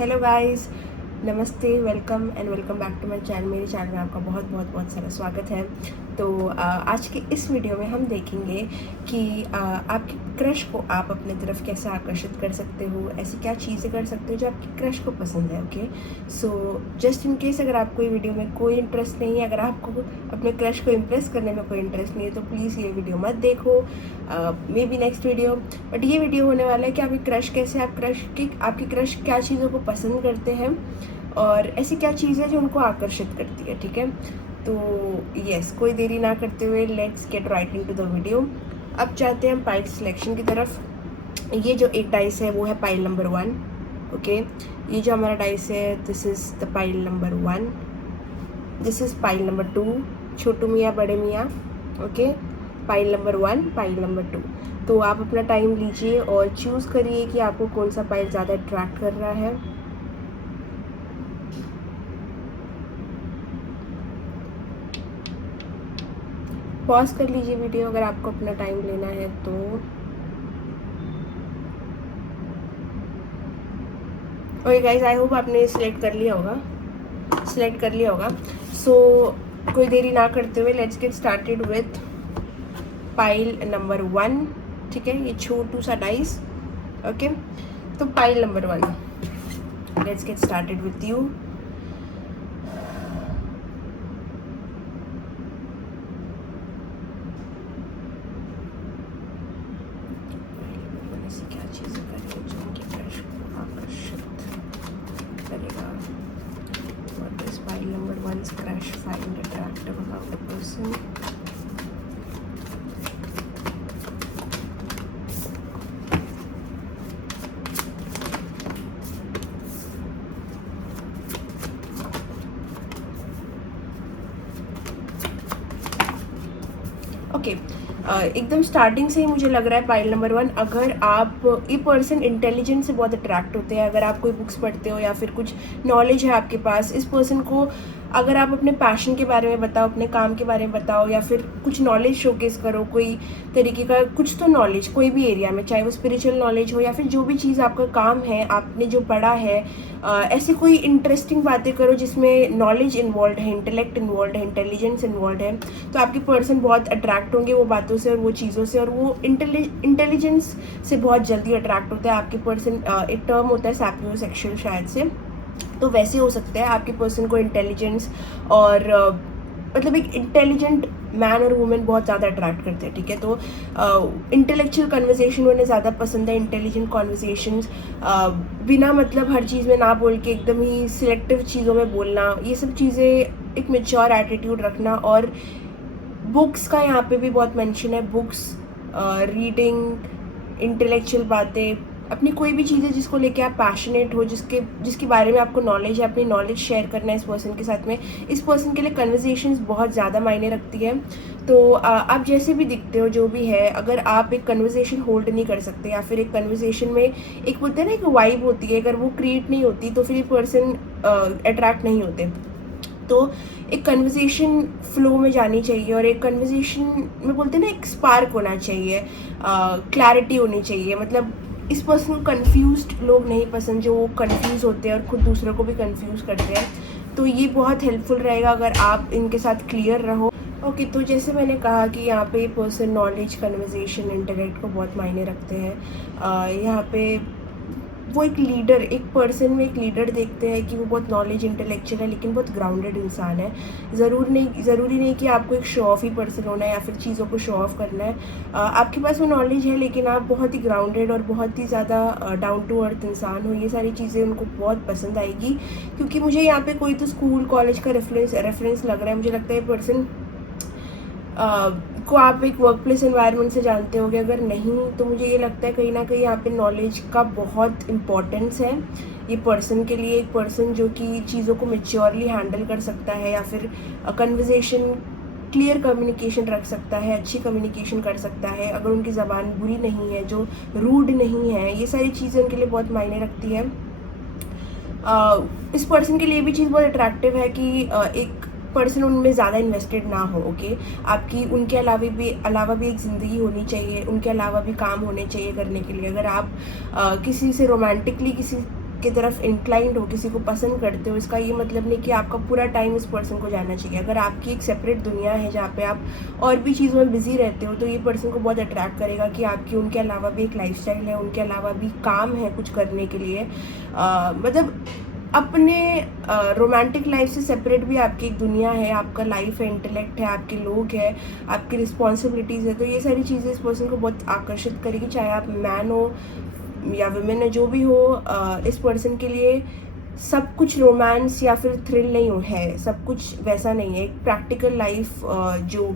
Hello guys, नमस्ते, welcome back to my channel. मेरे channel में आपका बहुत बहुत बहुत सारा स्वागत है। तो आज के इस वीडियो में हम देखेंगे कि आपके क्रश को आप अपने तरफ कैसे आकर्षित कर सकते हो, ऐसी क्या चीज़ें कर सकते हो जो आपकी क्रश को पसंद है। Okay, so just in case अगर आपको ये वीडियो में कोई इंटरेस्ट नहीं है, अगर आपको अपने क्रश को इम्प्रेस करने में कोई इंटरेस्ट नहीं है, तो प्लीज़ ये वीडियो मत देखो, may be next video. But ये वीडियो होने वाला है कि आपकी क्रश कैसे, आपकी क्रश क्या चीज़ों को पसंद करते हैं और ऐसी क्या चीज़ है जो उनको आकर्षित करती है। ठीक है, तो यस, कोई देरी ना करते हुए let's get right into the video. अब चाहते हैं हम पाइल सिलेक्शन की तरफ। ये जो एक डाइस है वो है पाइल नंबर 1। ओके, ये जो हमारा डाइस है this is the pile number 1, this is pile number 2, छोटू मियाँ बड़े मियाँ। Okay, pile number 1, pile number 2। तो आप अपना टाइम लीजिए और चूज़ करिए कि आपको कौन सा पाइल ज़्यादा अट्रैक्ट कर रहा है। पॉज कर लीजिए वीडियो अगर आपको अपना टाइम लेना है तो। ओके गाइस, आई होप आपने सिलेक्ट कर लिया होगा। सो कोई देरी ना करते हुए let's get started with pile number 1। ठीक है, ये छोटू सा डाइस। ओके, तो pile number 1, let's get started with you. क्या चीज़ें करें जो उनकी क्रश को आकर्षित करेगा। What does file number 1's crush find attractive about a person? Okay, एकदम स्टार्टिंग से ही मुझे लग रहा है पाइल नंबर 1, अगर आप ये पर्सन इंटेलिजेंस से बहुत अट्रैक्ट होते हैं, अगर आप कोई बुक्स पढ़ते हो या फिर कुछ नॉलेज है आपके पास, इस पर्सन को अगर आप अपने पैशन के बारे में बताओ, अपने काम के बारे में बताओ या फिर कुछ नॉलेज शोकेस करो, कोई तरीके का कुछ तो नॉलेज कोई भी एरिया में, चाहे वो स्पिरिचुअल नॉलेज हो या फिर जो भी चीज़ आपका काम है, आपने जो पढ़ा है, ऐसी कोई इंटरेस्टिंग बातें करो जिसमें नॉलेज इन्वॉल्व है, इंटेलेक्ट इन्वॉल्व है, इंटेलिजेंस इन्वॉल्व है, तो आपके पर्सन बहुत अट्रैक्ट होंगे वो बातों से और वो चीज़ों से, और वो इंटेलिजेंस से बहुत जल्दी अट्रैक्ट होता है आपके पर्सन। एक टर्म होता है सैपियोसेक्सुअल शायद से, तो वैसे हो सकता है आपके पर्सन को इंटेलिजेंस और मतलब एक इंटेलिजेंट मैन और वुमेन बहुत ज़्यादा अट्रैक्ट करते हैं। ठीक है, तो इंटेलेक्चुअल कन्वर्सेशन उन्हें ज़्यादा पसंद है, इंटेलिजेंट कॉन्वर्सेशंस, बिना मतलब हर चीज़ में ना बोल के एकदम ही सिलेक्टिव चीज़ों में बोलना, ये सब चीज़ें, एक मेच्योर एटीट्यूड रखना। और बुक्स का यहाँ पे भी बहुत मेंशन है, बुक्स, रीडिंग, इंटेलेक्चुअल बातें, अपनी कोई भी चीज़ें जिसको लेके आप पैशनेट हो, जिसके बारे में आपको नॉलेज है, अपनी नॉलेज शेयर करना है इस पर्सन के साथ में। इस पर्सन के लिए कन्वर्सेशंस बहुत ज़्यादा मायने रखती है। तो आप जैसे भी दिखते हो जो भी है, अगर आप एक कन्वर्सेशन होल्ड नहीं कर सकते या फिर एक कन्वर्सेशन में एक बोलते हैं ना एक वाइब होती है, अगर वो क्रिएट नहीं होती तो फिर ये पर्सन अट्रैक्ट नहीं होते। तो एक कन्वर्सेशन फ्लो में जानी चाहिए और एक कन्वर्सेशन में बोलते हैं ना एक स्पार्क होना चाहिए, क्लैरिटी होनी चाहिए। मतलब इस पर्सन को कन्फ्यूज्ड लोग नहीं पसंद, जो कन्फ्यूज़ होते हैं और खुद दूसरों को भी कन्फ्यूज़ करते हैं। तो ये बहुत हेल्पफुल रहेगा अगर आप इनके साथ क्लियर रहो। ओके, तो जैसे मैंने कहा कि यहाँ पे पर्सन नॉलेज, कन्वर्सेशन, इंटेलेक्ट को बहुत मायने रखते हैं। यहाँ पे वो एक लीडर, एक पर्सन में एक लीडर देखते हैं कि वो बहुत नॉलेज, इंटेलेक्चुअल है लेकिन बहुत ग्राउंडेड इंसान है। ज़रूरी नहीं कि आपको एक शो ऑफ ही पर्सन होना है या फिर चीज़ों को शो ऑफ करना है। आपके पास वो नॉलेज है लेकिन आप बहुत ही ग्राउंडेड और बहुत ही ज़्यादा डाउन टू अर्थ इंसान हो। ये सारी चीज़ें उनको बहुत पसंद आएगी, क्योंकि मुझे यहाँ पे कोई तो स्कूल कॉलेज का रेफरेंस लग रहा है। मुझे लगता है पर्सन को आप एक वर्क प्लेस एनवायरनमेंट से जानते होगे, अगर नहीं तो मुझे ये लगता है कहीं ना कहीं यहाँ पे नॉलेज का बहुत इम्पोर्टेंस है ये पर्सन के लिए। एक पर्सन जो कि चीज़ों को मेच्योरली हैंडल कर सकता है या फिर कन्वर्सेशन, क्लियर कम्युनिकेशन रख सकता है, अच्छी कम्युनिकेशन कर सकता है, अगर उनकी ज़बान बुरी नहीं है, जो रूड नहीं है, ये सारी चीज़ें उनके लिए बहुत मायने रखती है। इस पर्सन के लिए भी चीज़ बहुत अट्रैक्टिव है कि एक पर्सन उनमें ज़्यादा इन्वेस्टेड ना हो। ओके, आपकी उनके अलावा भी एक ज़िंदगी होनी चाहिए, उनके अलावा भी काम होने चाहिए करने के लिए। अगर आप किसी से रोमांटिकली किसी की तरफ इंक्लाइंड हो, किसी को पसंद करते हो, इसका ये मतलब नहीं कि आपका पूरा टाइम इस पर्सन को जाना चाहिए। अगर आपकी एक सेपरेट दुनिया है जहाँ पे आप और भी चीज़ों में बिजी रहते हो, तो ये पर्सन को बहुत अट्रैक्ट करेगा कि आपकी उनके अलावा भी एक लाइफस्टाइल है, उनके अलावा भी काम है कुछ करने के लिए। मतलब अपने रोमांटिक लाइफ से सेपरेट भी आपकी एक दुनिया है, आपका लाइफ है, इंटेलेक्ट है, आपके लोग हैं, आपकी रिस्पॉन्सिबिलिटीज़ है। तो ये सारी चीज़ें इस पर्सन को बहुत आकर्षित करेगी, चाहे आप मैन हो या वुमेन है, जो भी हो। इस पर्सन के लिए सब कुछ रोमांस या फिर थ्रिल नहीं हो है, सब कुछ वैसा नहीं है। एक प्रैक्टिकल लाइफ जो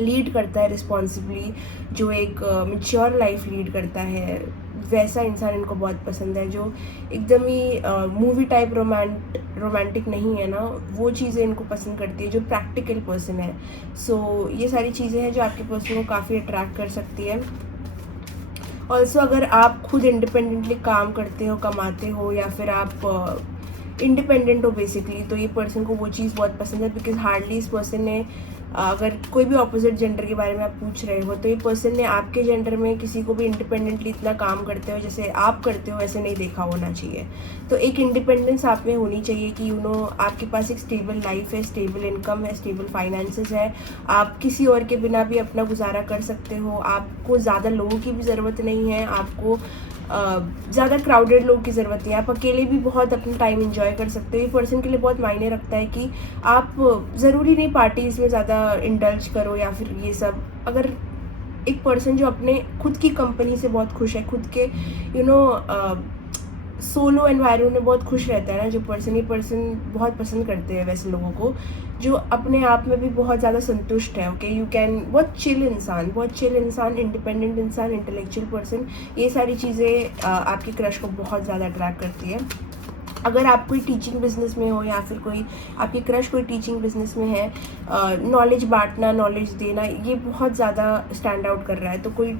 लीड करता है रिस्पॉन्सिबली, जो एक मैच्योर लाइफ लीड करता है, वैसा इंसान इनको बहुत पसंद है। जो एकदम ही मूवी टाइप रोमांटिक नहीं है ना, वो चीज़ें इनको पसंद करती है, जो प्रैक्टिकल पर्सन है। सो ये सारी चीज़ें हैं जो आपके पर्सन को काफ़ी अट्रैक्ट कर सकती है। ऑल्सो अगर आप खुद इंडिपेंडेंटली काम करते हो, कमाते हो, या फिर आप इंडिपेंडेंट हो बेसिकली, तो ये पर्सन को वो चीज़ बहुत पसंद है। बिकॉज हार्डली इस पर्सन ने, अगर कोई भी ऑपोजिट जेंडर के बारे में आप पूछ रहे हो, तो ये पर्सन ने आपके जेंडर में किसी को भी इंडिपेंडेंटली इतना काम करते हो जैसे आप करते हो वैसे नहीं देखा होना चाहिए। तो एक इंडिपेंडेंस आप में होनी चाहिए कि आपके पास एक स्टेबल लाइफ है, स्टेबल इनकम है, स्टेबल फाइनेंसेस है, आप किसी और के बिना भी अपना गुजारा कर सकते हो, आपको ज़्यादा लोगों की भी ज़रूरत नहीं है, आपको ज़्यादा क्राउडेड लोग की ज़रूरत नहीं है, आप अकेले भी बहुत अपना टाइम एंजॉय कर सकते हो। ये पर्सन के लिए बहुत मायने रखता है कि आप ज़रूरी नहीं पार्टीज़ में ज़्यादा इंडल्ज करो या फिर ये सब। अगर एक पर्सन जो अपने खुद की कंपनी से बहुत खुश है, खुद के सोलो एनवायरनमेंट में बहुत खुश रहता है ना जो पर्सन, ये पर्सन बहुत पसंद करते हैं वैसे लोगों को जो अपने आप में भी बहुत ज़्यादा संतुष्ट है। ओके, यू कैन, बहुत चिल इंसान, इंडिपेंडेंट इंसान, इंटेलेक्चुअल पर्सन, ये सारी चीज़ें आपकी क्रश को बहुत ज़्यादा अट्रैक्ट करती है। अगर आप कोई टीचिंग बिजनेस में हो या फिर कोई आपकी क्रश कोई टीचिंग बिजनेस में है, नॉलेज बांटना, नॉलेज देना, ये बहुत ज़्यादा स्टैंड आउट कर रहा है। तो कोई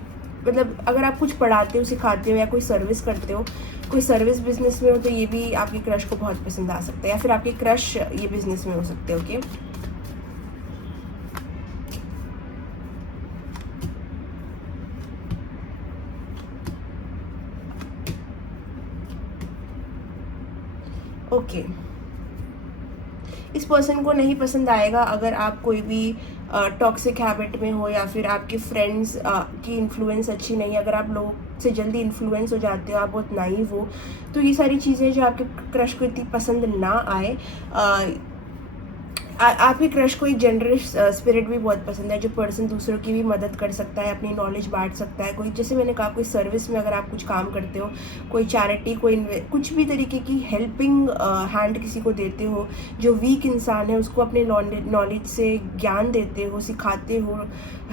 मतलब अगर आप कुछ पढ़ाते हो, सिखाते हो या कोई सर्विस करते हो, कोई सर्विस बिजनेस में हो, तो ये भी आपकी क्रश को बहुत पसंद आ सकता है, या फिर आपके क्रश ये बिजनेस में हो सकते हो। ओके, ओके, इस पर्सन को नहीं पसंद आएगा अगर आप कोई भी टॉक्सिक हैबिट में हो, या फिर आपके फ्रेंड्स की इन्फ्लुएंस अच्छी नहीं है, अगर आप लोगों से जल्दी इन्फ्लुएंस हो जाते हो, आप बहुत नाइव हो, तो ये सारी चीज़ें जो आपके क्रश को इतनी पसंद ना आए। आपके क्रश को एक जनरस स्पिरिट भी बहुत पसंद है, जो पर्सन दूसरों की भी मदद कर सकता है, अपनी नॉलेज बांट सकता है। कोई, जैसे मैंने कहा, कोई सर्विस में अगर आप कुछ काम करते हो, कोई चैरिटी, कोई कुछ भी तरीके की हेल्पिंग हैंड किसी को देते हो, जो वीक इंसान है उसको अपने नॉलेज से ज्ञान देते हो, सिखाते हो,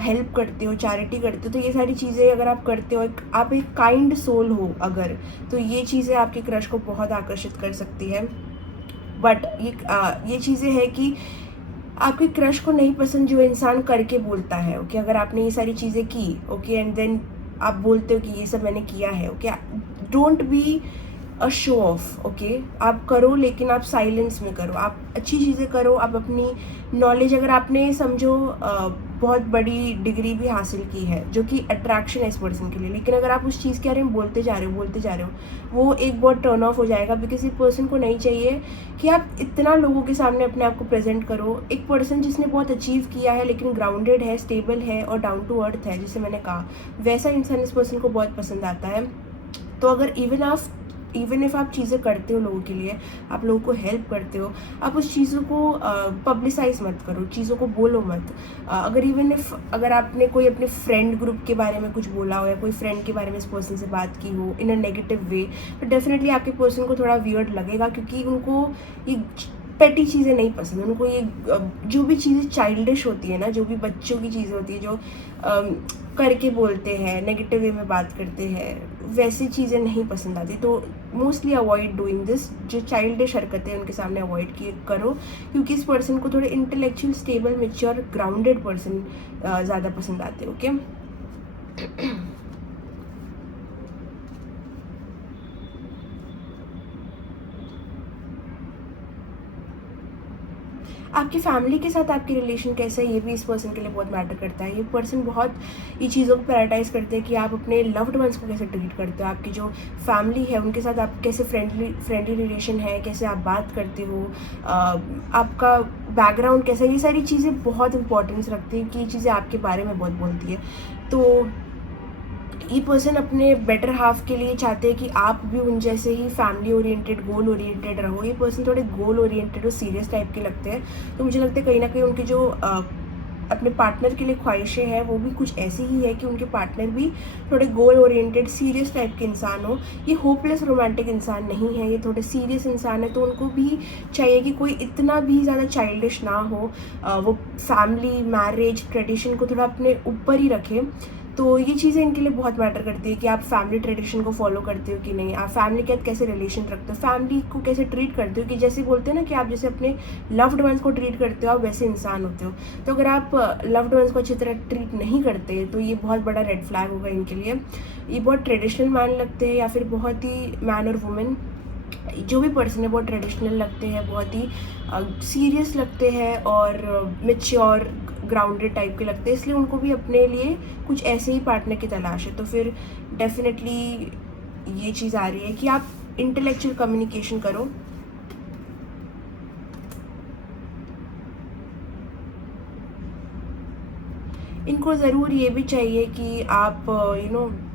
हेल्प करते हो, चैरिटी करते हो, तो ये सारी चीज़ें अगर आप करते हो, आप एक काइंड सोल हो अगर, तो ये चीज़ें आपके क्रश को बहुत आकर्षित कर सकती है। बट ये चीज़ें हैं कि आपके क्रश को नहीं पसंद जो इंसान करके बोलता है। ओके, अगर आपने ये सारी चीज़ें की, ओके, एंड देन आप बोलते हो कि ये सब मैंने किया है, okay, don't be a show off. Okay, आप करो लेकिन आप साइलेंस में करो, आप अच्छी चीज़ें करो, आप अपनी नॉलेज, अगर आपने समझो बहुत बड़ी डिग्री भी हासिल की है जो कि अट्रैक्शन है इस पर्सन के लिए, लेकिन अगर आप उस चीज़ के बारे में बोलते जा रहे हो, वो एक बहुत टर्न ऑफ हो जाएगा। बिकॉज इस पर्सन को नहीं चाहिए कि आप इतना लोगों के सामने अपने आप को प्रेजेंट करो। एक पर्सन जिसने बहुत अचीव किया है लेकिन ग्राउंडेड है, स्टेबल है और डाउन टू अर्थ है, जैसे मैंने कहा, वैसा इंसान इस पर्सन को बहुत पसंद आता है। तो अगर इवन इफ आप चीज़ें करते हो लोगों के लिए, आप लोगों को हेल्प करते हो, आप उस चीज़ों को पब्लिसाइज मत करो, चीज़ों को बोलो मत। अगर आपने कोई अपने फ्रेंड ग्रुप के बारे में कुछ बोला हो, या कोई फ्रेंड के बारे में इस पर्सन से बात की हो इन अ नेगेटिव वे, तो डेफिनेटली आपके पर्सन को थोड़ा वियर्ड लगेगा, क्योंकि उनको ये पेटी चीज़ें नहीं पसंद। उनको ये जो भी चीज़ें चाइल्डिश होती है ना, जो भी बच्चों की चीज़ें होती है, जो करके बोलते हैं, नेगेटिव वे में बात करते हैं, वैसी चीज़ें नहीं पसंद आती। तो मोस्टली अवॉइड डूइंग दिस, जो चाइल्डिश हरकतें हैं उनके सामने अवॉइड करो, क्योंकि इस पर्सन को थोड़े intellectual, stable, mature, grounded person ज़्यादा पसंद आते हैं। ओके, आपकी फैमिली के साथ आपकी रिलेशन कैसा है, ये भी इस पर्सन के लिए बहुत मैटर करता है। ये पर्सन बहुत ये चीज़ों को प्रायोरिटाइज़ करते हैं कि आप अपने लव्ड वंस को कैसे ट्रीट करते हो, आपकी जो फैमिली है उनके साथ आप कैसे फ्रेंडली रिलेशन है, कैसे आप बात करते हो, आपका बैकग्राउंड कैसा है। ये सारी चीज़ें बहुत इंपॉर्टेंस रखती हैं कि ये चीज़ें आपके बारे में बहुत बोलती है। तो ये पर्सन अपने बेटर हाफ के लिए चाहते हैं कि आप भी उन जैसे ही फैमिली ओरिएंटेड, गोल ओरिएंटेड रहो। ये पर्सन थोड़े गोल ओरिएंटेड और सीरियस टाइप के लगते हैं। तो मुझे लगता है कहीं ना कहीं उनकी जो अपने पार्टनर के लिए ख्वाहिशें हैं वो भी कुछ ऐसी ही है कि उनके पार्टनर भी थोड़े गोल ओरिएंटेड सीरियस टाइप के इंसान हो। ये होपलेस रोमांटिक इंसान नहीं है, ये थोड़े सीरियस इंसान है। तो उनको भी चाहिए कि कोई इतना भी ज़्यादा चाइल्डिश ना हो, वो फैमिली, मैरिज, ट्रेडिशन को थोड़ा अपने ऊपर ही रखे। तो ये चीज़ें इनके लिए बहुत मैटर करती है कि आप फैमिली ट्रेडिशन को फॉलो करते हो कि नहीं, आप फैमिली के साथ कैसे रिलेशन रखते हो, फैमिली को कैसे ट्रीट करते हो। कि जैसे बोलते हैं ना कि आप जैसे अपने लव्ड वंस को ट्रीट करते हो आप वैसे इंसान होते हो। तो अगर आप लव्ड वंस को अच्छी तरह ट्रीट नहीं करते तो ये बहुत बड़ा रेड फ्लैग होगा इनके लिए। ये बहुत ट्रेडिशनल मैन लगते हैं या फिर बहुत ही मैन और वुमेन, जो भी पर्सन है बहुत ट्रेडिशनल लगते हैं, बहुत ही सीरियस लगते हैं और मेच्योर ग्राउंडेड टाइप के लगते हैं। इसलिए उनको भी अपने लिए कुछ ऐसे ही पार्टनर की तलाश है। तो फिर डेफिनेटली ये चीज़ आ रही है कि आप इंटेलेक्चुअल कम्युनिकेशन करो। इनको ज़रूर ये भी चाहिए कि आप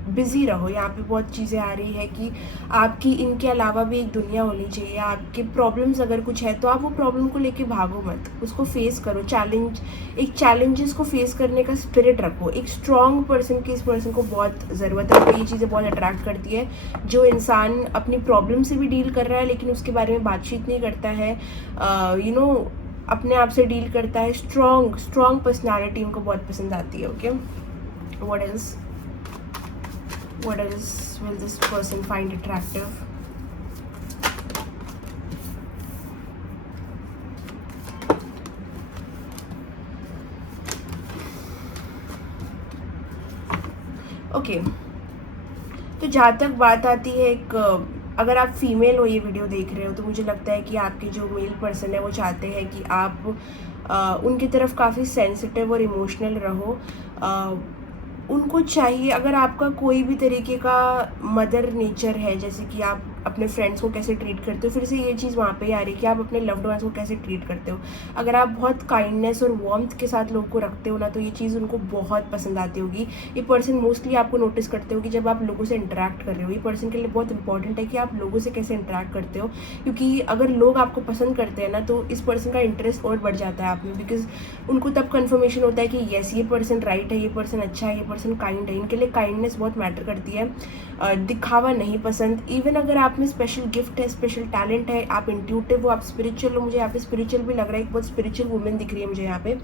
बिज़ी रहो। यहाँ पे बहुत चीज़ें आ रही है कि आपकी इनके अलावा भी एक दुनिया होनी चाहिए। आपके प्रॉब्लम्स अगर कुछ है तो आप वो प्रॉब्लम को लेके भागो मत, उसको फेस करो। चैलेंजेस को फेस करने का स्पिरिट रखो। एक स्ट्रॉन्ग पर्सन की इस पर्सन को बहुत ज़रूरत है। तो ये चीज़ें बहुत अट्रैक्ट करती है। जो इंसान अपनी प्रॉब्लम से भी डील कर रहा है लेकिन उसके बारे में बातचीत नहीं करता है, अपने आप से डील करता है। स्ट्रॉन्ग पर्सनालिटी उनको बहुत पसंद आती है। Okay, what else will this person find attractive? Okay, तो जहाँ तक बात आती है अगर आप फीमेल हो ये वीडियो देख रहे हो तो मुझे लगता है कि आपके जो मेल पर्सन है वो चाहते हैं कि आप उनकी तरफ काफ़ी सेंसिटिव और इमोशनल रहो। उनको चाहिए, अगर आपका कोई भी तरीके का मदर नेचर है, जैसे कि आप अपने फ्रेंड्स को कैसे ट्रीट करते हो, फिर से ये चीज़ वहाँ पे आ रही है कि आप अपने लव्ड वंस को कैसे ट्रीट करते हो। अगर आप बहुत काइंडनेस और वार्मथ के साथ लोगों को रखते हो ना तो ये चीज़ उनको बहुत पसंद आती होगी। ये पर्सन मोस्टली आपको नोटिस करते हो कि जब आप लोगों से इंटरेक्ट कर रहे हो। ये पर्सन के लिए बहुत इंपॉर्टेंट है कि आप लोगों से कैसे इंटरेक्ट करते हो, क्योंकि अगर लोग आपको पसंद करते हैं ना तो इस पर्सन का इंटरेस्ट और बढ़ जाता है आप में, बिकॉज उनको तब कन्फर्मेशन होता है कि येस ये पर्सन राइट है, ये पर्सन अच्छा है, ये पर्सन काइंड है। इनके लिए काइंडनेस बहुत मैटर करती है, दिखावा नहीं पसंद। इवन अगर आप में स्पेशल गिफ्ट है, स्पेशल टैलेंट है, आप इंट्यूटिव हो, आप स्पिरिचुअल हो, मुझे यहाँ पे स्पिरिचुअल भी लग रहा है, एक बहुत स्पिरिचुअल वुमेन दिख रही है मुझे यहाँ पे।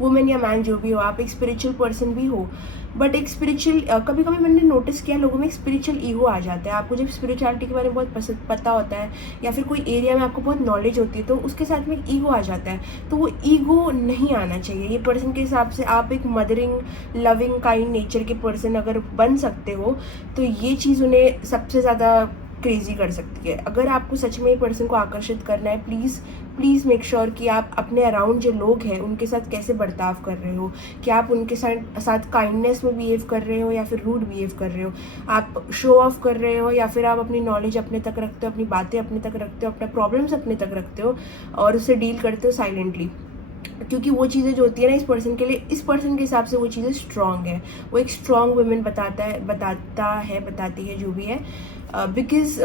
वुमेन या मैन जो भी हो, आप एक स्पिरिचुअल पर्सन भी हो, बट एक स्पिरिचुअल कभी कभी मैंने नोटिस किया लोगों में एक स्पिरिचुअल ईगो आ जाता है। आपको जब स्पिरिचुअलिटी के बारे में बहुत पता होता है या फिर कोई एरिया में आपको बहुत नॉलेज होती है तो उसके साथ में ईगो आ जाता है। तो वो ईगो नहीं आना चाहिए। ये पर्सन के हिसाब से आप एक मदरिंग, लविंग, काइंड नेचर के पर्सन अगर बन सकते हो तो ये चीज़ उन्हें सबसे ज़्यादा क्रेजी कर सकती है। अगर आपको सच में ये पर्सन को आकर्षित करना है, प्लीज़ मेक श्योर कि आप अपने अराउंड जो लोग हैं उनके साथ कैसे बर्ताव कर रहे हो, कि आप उनके साथ काइंडनेस में बिहेव कर रहे हो या फिर रूड बिहेव कर रहे हो, आप शो ऑफ कर रहे हो या फिर आप अपनी नॉलेज अपने तक रखते हो, अपनी बातें अपने तक रखते हो, अपना प्रॉब्लम्स अपने तक रखते हो और उससे डील करते हो साइलेंटली। क्योंकि वो चीज़ें जो होती है ना इस पर्सन के लिए, इस पर्सन के हिसाब से वो चीज़ें स्ट्रॉन्ग है। वो एक स्ट्रॉन्ग वुमेन बताती है जो भी है, बिकॉज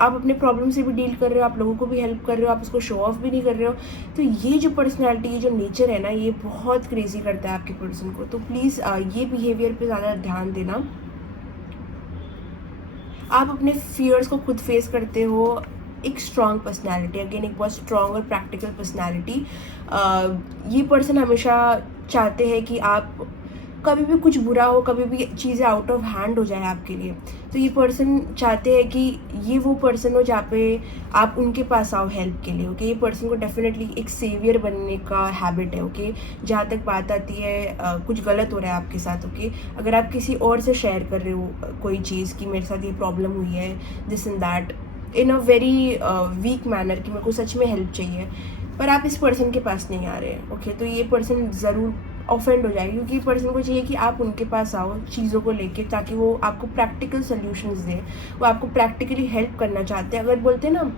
आप अपने प्रॉब्लम से भी डील कर रहे हो, आप लोगों को भी हेल्प कर रहे हो, आप उसको शो ऑफ भी नहीं कर रहे हो। तो ये जो पर्सनैलिटी, ये जो नेचर है ना, ये बहुत क्रेजी करता है आपके पर्सन को। तो प्लीज़ ये बिहेवियर पे ज़्यादा ध्यान देना। आप अपने फियर्स को खुद फेस करते हो। एक स्ट्रॉन्ग पर्सनैलिटी, अगेन एक बहुत स्ट्रॉन्ग और प्रैक्टिकल पर्सनैलिटी। ये पर्सन हमेशा चाहते हैं कि आप कभी भी कुछ बुरा हो, कभी भी चीज़ें आउट ऑफ हैंड हो जाए आपके लिए, तो ये पर्सन चाहते हैं कि ये वो पर्सन हो जहाँ पे आप उनके पास आओ हेल्प के लिए। ओके, ये पर्सन को डेफिनेटली एक सेवियर बनने का हैबिट है। ओके, जहाँ तक बात आती है कुछ गलत हो रहा है आपके साथ, ओके, अगर आप किसी और से शेयर कर रहे हो कोई चीज़ कि मेरे साथ ये प्रॉब्लम हुई है, this and that, in a very weak manner कि मेरे को सच में हेल्प चाहिए, पर आप इस पर्सन के पास नहीं आ रहे हैं, ओके, तो ये पर्सन ज़रूर ऑफेंड हो जाएगी, क्योंकि पर्सन को चाहिए कि आप उनके पास आओ चीज़ों को लेके, ताकि वो आपको प्रैक्टिकल सॉल्यूशंस दें, वो आपको प्रैक्टिकली हेल्प करना चाहते हैं। अगर बोलते हैं ना,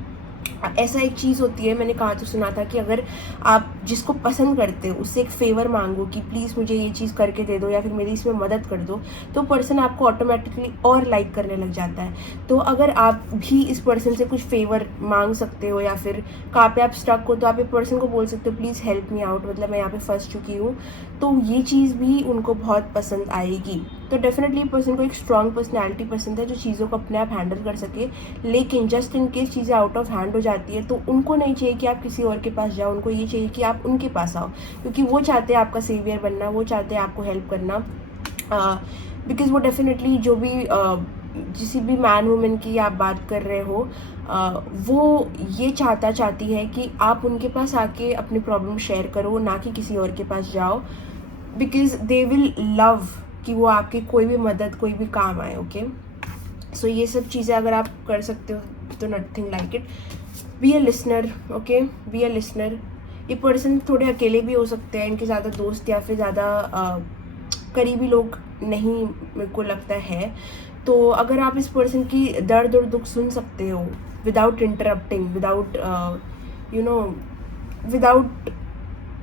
ऐसा एक चीज़ होती है, मैंने कहा तो सुना था कि अगर आप जिसको पसंद करते हो उससे एक फेवर मांगो कि प्लीज़ मुझे ये चीज़ करके दे दो या फिर मेरी इसमें मदद कर दो, तो पर्सन आपको ऑटोमेटिकली और लाइक करने लग जाता है। तो अगर आप भी इस पर्सन से कुछ फेवर मांग सकते हो या फिर कहाँ पे आप स्टक हो, तो आप एक पर्सन को बोल सकते हो प्लीज़ हेल्प मी आउट, मतलब मैं यहाँ पे फंस चुकी हूँ, तो ये चीज़ भी उनको बहुत पसंद आएगी। तो डेफिनेटली पर्सन को एक स्ट्रॉन्ग पर्सनैलिटी पसंद है जो चीज़ों को अपने आप हैंडल कर सके, लेकिन जस्ट इन केस चीज़ें आउट ऑफ हैंड हो जाती है तो उनको नहीं चाहिए कि आप किसी और के पास जाओ, उनको ये चाहिए कि आप उनके पास आओ, क्योंकि वो चाहते हैं आपका सेवियर बनना, वो चाहते हैं आपको हेल्प करना। बिकॉज वो डेफिनेटली जो भी किसी भी मैन वुमेन की आप बात कर रहे हो, वो ये चाहती है कि आप उनके पास आके अपनी प्रॉब्लम शेयर करो, ना कि किसी और के पास जाओ, बिकॉज दे विल लव कि वो आपकी कोई भी मदद, कोई भी काम आए, ओके। सो ये सब चीज़ें अगर आप कर सकते हो तो nothing like it. Be a listener, okay, be a listener. ये पर्सन थोड़े अकेले भी हो सकते हैं, इनके ज़्यादा दोस्त या फिर ज़्यादा करीबी लोग नहीं, मेरे को लगता है। तो अगर आप इस पर्सन की दर्द और दुख सुन सकते हो without interrupting, without without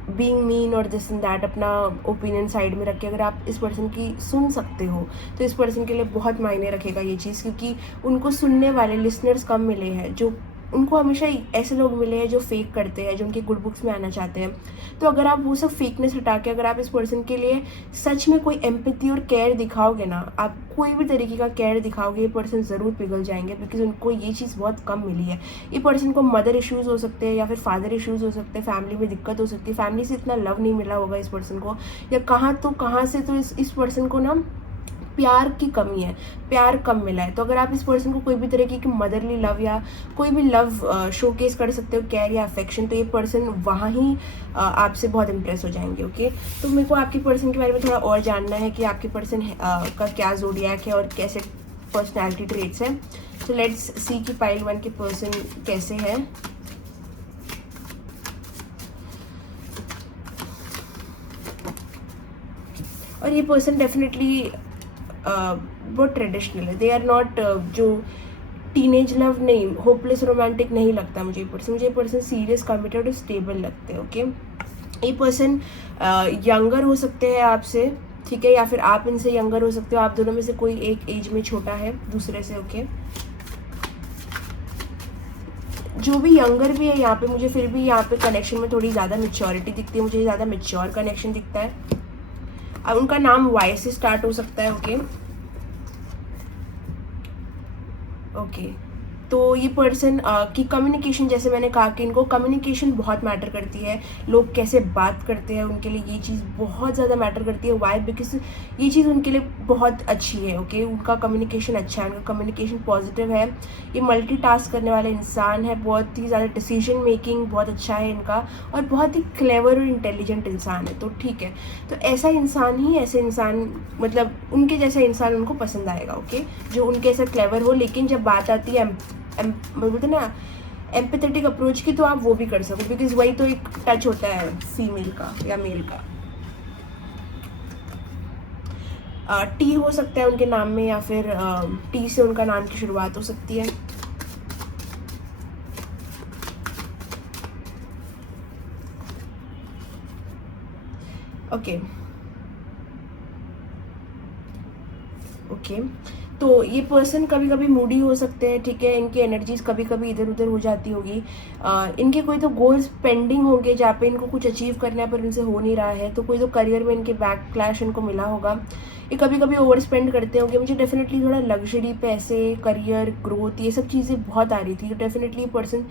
being mean और दिस एंड दैट, अपना ओपिनियन साइड में रख के अगर आप इस पर्सन की सुन सकते हो, तो इस पर्सन के लिए बहुत मायने रखेगा ये चीज़, क्योंकि उनको सुनने वाले लिसनर्स कम मिले हैं। जो उनको हमेशा ऐसे लोग मिले हैं जो फेक करते हैं, जो उनके गुड बुक्स में आना चाहते हैं। तो अगर आप वो सब फेकनेस हटा के अगर आप इस पर्सन के लिए सच में कोई एम्पैथी और केयर दिखाओगे ना, आप कोई भी तरीके का केयर दिखाओगे, ये पर्सन ज़रूर पिघल जाएंगे, बिकॉज उनको ये चीज़ बहुत कम मिली है। ये पर्सन को मदर इश्यूज़ हो सकते हैं या फिर फादर इश्यूज़ हो सकते हैं, फैमिली में दिक्कत हो सकती है, फैमिली से इतना लव नहीं मिला होगा इस पर्सन को, या कहाँ से तो इस पर्सन को ना प्यार की कमी है, प्यार कम मिला है। तो अगर आप इस पर्सन को कोई भी तरीके की मदरली लव या कोई भी लव शोकेस कर सकते हो, केयर या अफेक्शन, तो ये पर्सन वहाँ ही आपसे बहुत इम्प्रेस हो जाएंगे, ओके। तो मेरे को आपके पर्सन के बारे में थोड़ा और जानना है कि आपके पर्सन का क्या ज़ोडिएक है और कैसे पर्सनैलिटी ट्रेट्स हैं। तो लेट्स सी कि पाइल 1 के पर्सन कैसे है। और ये पर्सन डेफिनेटली बहुत ट्रेडिशनल है, दे आर नॉट जो टीनेज लव नहीं, होपलेस रोमांटिक नहीं लगता मुझे ये पर्सन सीरियस, कमिटेड और स्टेबल लगते हैं, ओके। ये पर्सन यंगर हो सकते हैं आपसे, ठीक है, या फिर आप इनसे यंगर हो सकते हो, आप दोनों में से कोई एक एज में छोटा है दूसरे से, ओके। जो भी यंगर भी है यहाँ पे, मुझे फिर भी यहाँ पे कनेक्शन में थोड़ी ज़्यादा मेच्योरिटी दिखती है, मुझे ज़्यादा मेच्योर कनेक्शन दिखता है। अब उनका नाम वाई से स्टार्ट हो सकता है, ओके ओके। तो ये पर्सन की कम्युनिकेशन, जैसे मैंने कहा कि इनको कम्युनिकेशन बहुत मैटर करती है, लोग कैसे बात करते हैं उनके लिए ये चीज़ बहुत ज़्यादा मैटर करती है। वाई? बिकॉज ये चीज़ उनके लिए बहुत अच्छी है, ओके। उनका कम्युनिकेशन अच्छा है, उनका कम्युनिकेशन पॉजिटिव है, ये मल्टीटास्क करने वाला इंसान है, बहुत ही ज़्यादा डिसीजन मेकिंग बहुत अच्छा है इनका, और बहुत ही क्लेवर और इंटेलिजेंट इंसान है। तो ठीक है, तो ऐसा इंसान मतलब उनके जैसा इंसान उनको पसंद आएगा, ओके, जो उनके ऐसा क्लेवर हो, लेकिन जब बात आती है बोलते ना एम्पैथेटिक अप्रोच की, तो आप वो भी कर सको, बिकॉज वही तो एक टच होता है फीमेल का या मेल का। टी हो सकता है उनके नाम में, या फिर टी से उनका नाम की शुरुआत हो सकती है। Okay okay. तो ये पर्सन कभी कभी मूडी हो सकते हैं, ठीक है, इनकी एनर्जीज कभी कभी इधर उधर हो जाती होगी, इनके कोई तो गोल्स पेंडिंग होंगे जहाँ पे इनको कुछ अचीव करना है पर इनसे हो नहीं रहा है, तो कोई तो करियर में इनके बैक क्लैश इनको मिला होगा। ये कभी कभी ओवर स्पेंड करते होंगे, मुझे डेफिनेटली थोड़ा लग्जरी, पैसे, करियर, ग्रोथ, ये सब चीज़ें बहुत आ रही थी। तो डेफिनेटली पर्सन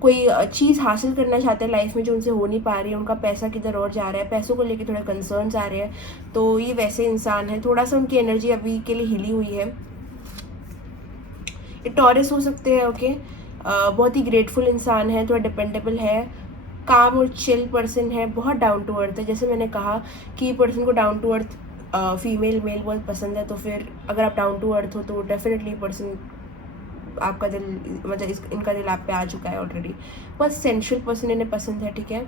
कोई चीज़ हासिल करना चाहते हैं लाइफ में जो उनसे हो नहीं पा रही है, उनका पैसा किधर और जा रहा है, पैसों को लेके थोड़े कंसर्न्स आ रहे हैं, तो ये वैसे इंसान है, थोड़ा सा उनकी एनर्जी अभी के लिए हिली हुई है। ये टॉरस हो सकते हैं, ओके, बहुत ही ग्रेटफुल इंसान है, थोड़ा डिपेंडेबल है, काम और चिल पर्सन है, बहुत डाउन टू अर्थ है। जैसे मैंने कहा कि पर्सन को down to earth female male बहुत पसंद है, तो फिर अगर आप डाउन टू अर्थ हो तो डेफिनेटली पर्सन आपका दिल मतलब इनका दिल आप पे आ चुका है ऑलरेडी। बहुत सेंशुअल पर्सन इन्हें पसंद है, ठीक है।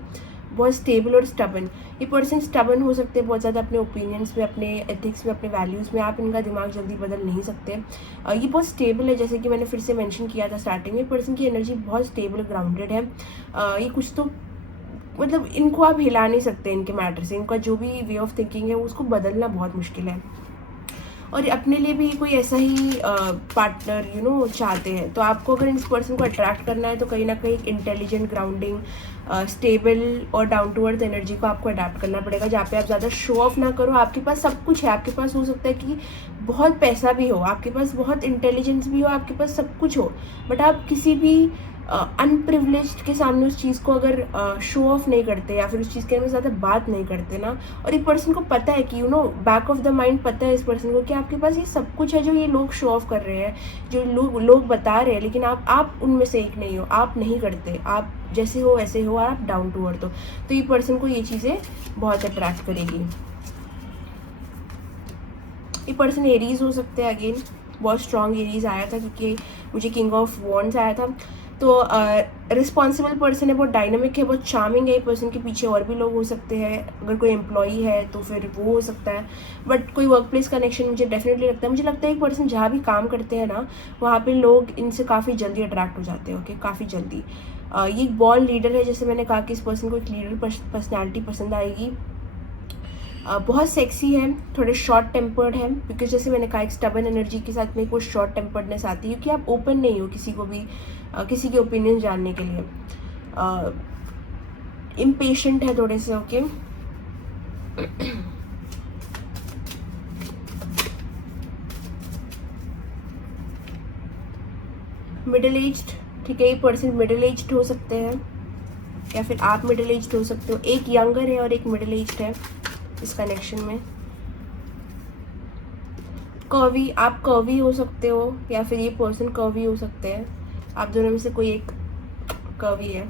बहुत स्टेबल और स्टबन, ये पर्सन स्टबन हो सकते हैं बहुत ज़्यादा अपने ओपिनियंस में, अपने एथिक्स में, अपने वैल्यूज़ में। आप इनका दिमाग जल्दी बदल नहीं सकते। ये बहुत स्टेबल है, जैसे कि मैंने फिर से मेंशन किया था स्टार्टिंग में, पर्सन की एनर्जी बहुत स्टेबल ग्राउंडेड है। ये कुछ तो मतलब इनको आप हिला नहीं सकते इनके मैटर से, इनका जो भी वे ऑफ थिंकिंग है उसको बदलना बहुत मुश्किल है। और अपने लिए भी कोई ऐसा ही पार्टनर चाहते हैं। तो आपको अगर इस पर्सन को अट्रैक्ट करना है तो कहीं ना कहीं इंटेलिजेंट, ग्राउंडिंग, स्टेबल और डाउन टू अर्थ एनर्जी को आपको अडाप्ट करना पड़ेगा, जहाँ पे आप ज़्यादा शो ऑफ ना करो। आपके पास सब कुछ है, आपके पास हो सकता है कि बहुत पैसा भी हो, आपके पास बहुत इंटेलिजेंस भी हो, आपके पास सब कुछ हो, बट आप किसी भी अनप्रिविलेज्ड के सामने उस चीज़ को अगर शो ऑफ नहीं करते या फिर उस चीज़ के बारे में ज़्यादा बात नहीं करते ना, और एक पर्सन को पता है कि बैक ऑफ द माइंड पता है इस पर्सन को कि आपके पास ये सब कुछ है जो ये लोग शो ऑफ कर रहे हैं, जो लोग बता रहे हैं, लेकिन आप उनमें से एक नहीं हो, आप नहीं करते, आप जैसे हो वैसे हो, आप डाउन टू अर्थ हो। तो ये पर्सन को ये चीज़ें बहुत अट्रैक्ट करेगी। ये पर्सन एरीज हो सकते हैं, अगेन बहुत स्ट्रॉन्ग एरीज आया था क्योंकि मुझे किंग ऑफ वॉन्ड्स आया था। तो रिस्पॉन्सिबल पर्सन है, बहुत डायनामिक है, बहुत चार्मिंग है। ये पर्सन के पीछे और भी लोग हो सकते हैं, अगर कोई एम्प्लॉई है तो फिर वो हो सकता है, बट कोई वर्क प्लेस कनेक्शन मुझे डेफिनेटली लगता है। मुझे लगता है एक पर्सन जहाँ भी काम करते हैं ना, वहाँ पे लोग इनसे काफ़ी जल्दी अट्रैक्ट हो जाते हैं, ओके, काफ़ी जल्दी। ये एक बॉल लीडर है, जैसे मैंने कहा कि इस पर्सन को एक लीडर पर्सनैलिटी पसंद आएगी। बहुत सेक्सी है, थोड़े शॉर्ट टेम्पर्ड है, बिकॉज जैसे मैंने कहा एक स्टबन एनर्जी के साथ में कोई शॉर्ट टेम्पर्डनेस आती है, क्योंकि आप ओपन नहीं हो किसी को भी किसी के ओपिनियन जानने के लिए। इम्पेशेंट है थोड़े से, ओके। मिडिल एज्ड, ठीक है, ये पर्सन मिडिल एज्ड हो सकते हैं या फिर आप मिडिल एज्ड हो सकते हो। एक यंगर है और एक मिडिल एज्ड है इस कनेक्शन में। कर्वी, आप कर्वी हो सकते हो या फिर ये पर्सन कर्वी हो सकते हैं, आप दोनों में से कोई एक कर्वी है।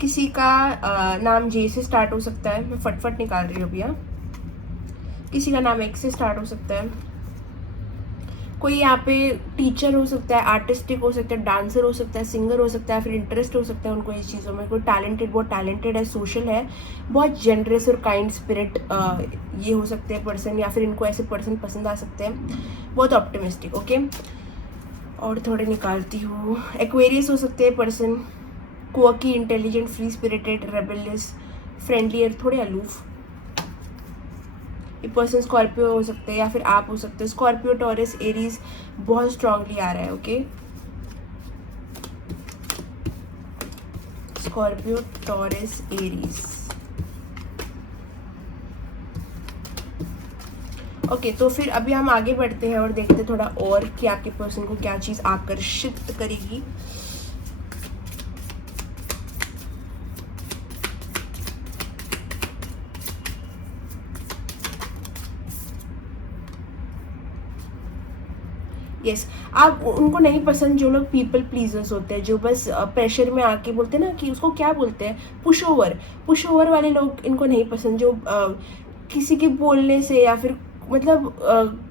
किसी का नाम जे से स्टार्ट हो सकता है, मैं फटफट निकाल रही हूँ भैया। किसी का नाम एक्स से स्टार्ट हो सकता है। कोई यहाँ पे टीचर हो सकता है, आर्टिस्टिक हो सकता है, डांसर हो सकता है, सिंगर हो सकता है, फिर इंटरेस्ट हो सकता है उनको इस चीज़ों में। कोई बहुत टैलेंटेड है, सोशल है, बहुत जेनरस और काइंड स्पिरिट ये हो सकते हैं पर्सन, या फिर इनको ऐसे पर्सन पसंद आ सकते हैं। बहुत ऑप्टिमिस्टिक, ओके। और थोड़े निकालती हूँ। एक्वेरियस हो सकते हैं person, quirky, intelligent, free spirited, rebellious, friendly और थोड़े अलूफ। ये पर्सन स्कॉर्पियो हो सकते हैं या फिर आप हो सकते हो। स्कॉर्पियो, टॉरस, एरीज बहुत स्ट्रांगली आ रहा है, okay. Scorpio, taurus, Aries, okay. तो फिर अभी हम आगे बढ़ते हैं और देखते हैं थोड़ा और कि आपके पर्सन को क्या चीज़ आकर्षित करेगी। यस, आप उनको नहीं पसंद जो लोग पीपल प्लीजर्स होते हैं, जो बस प्रेशर में आके बोलते हैं ना कि उसको क्या बोलते हैं, पुश ओवर वाले लोग इनको नहीं पसंद, जो किसी के बोलने से या फिर मतलब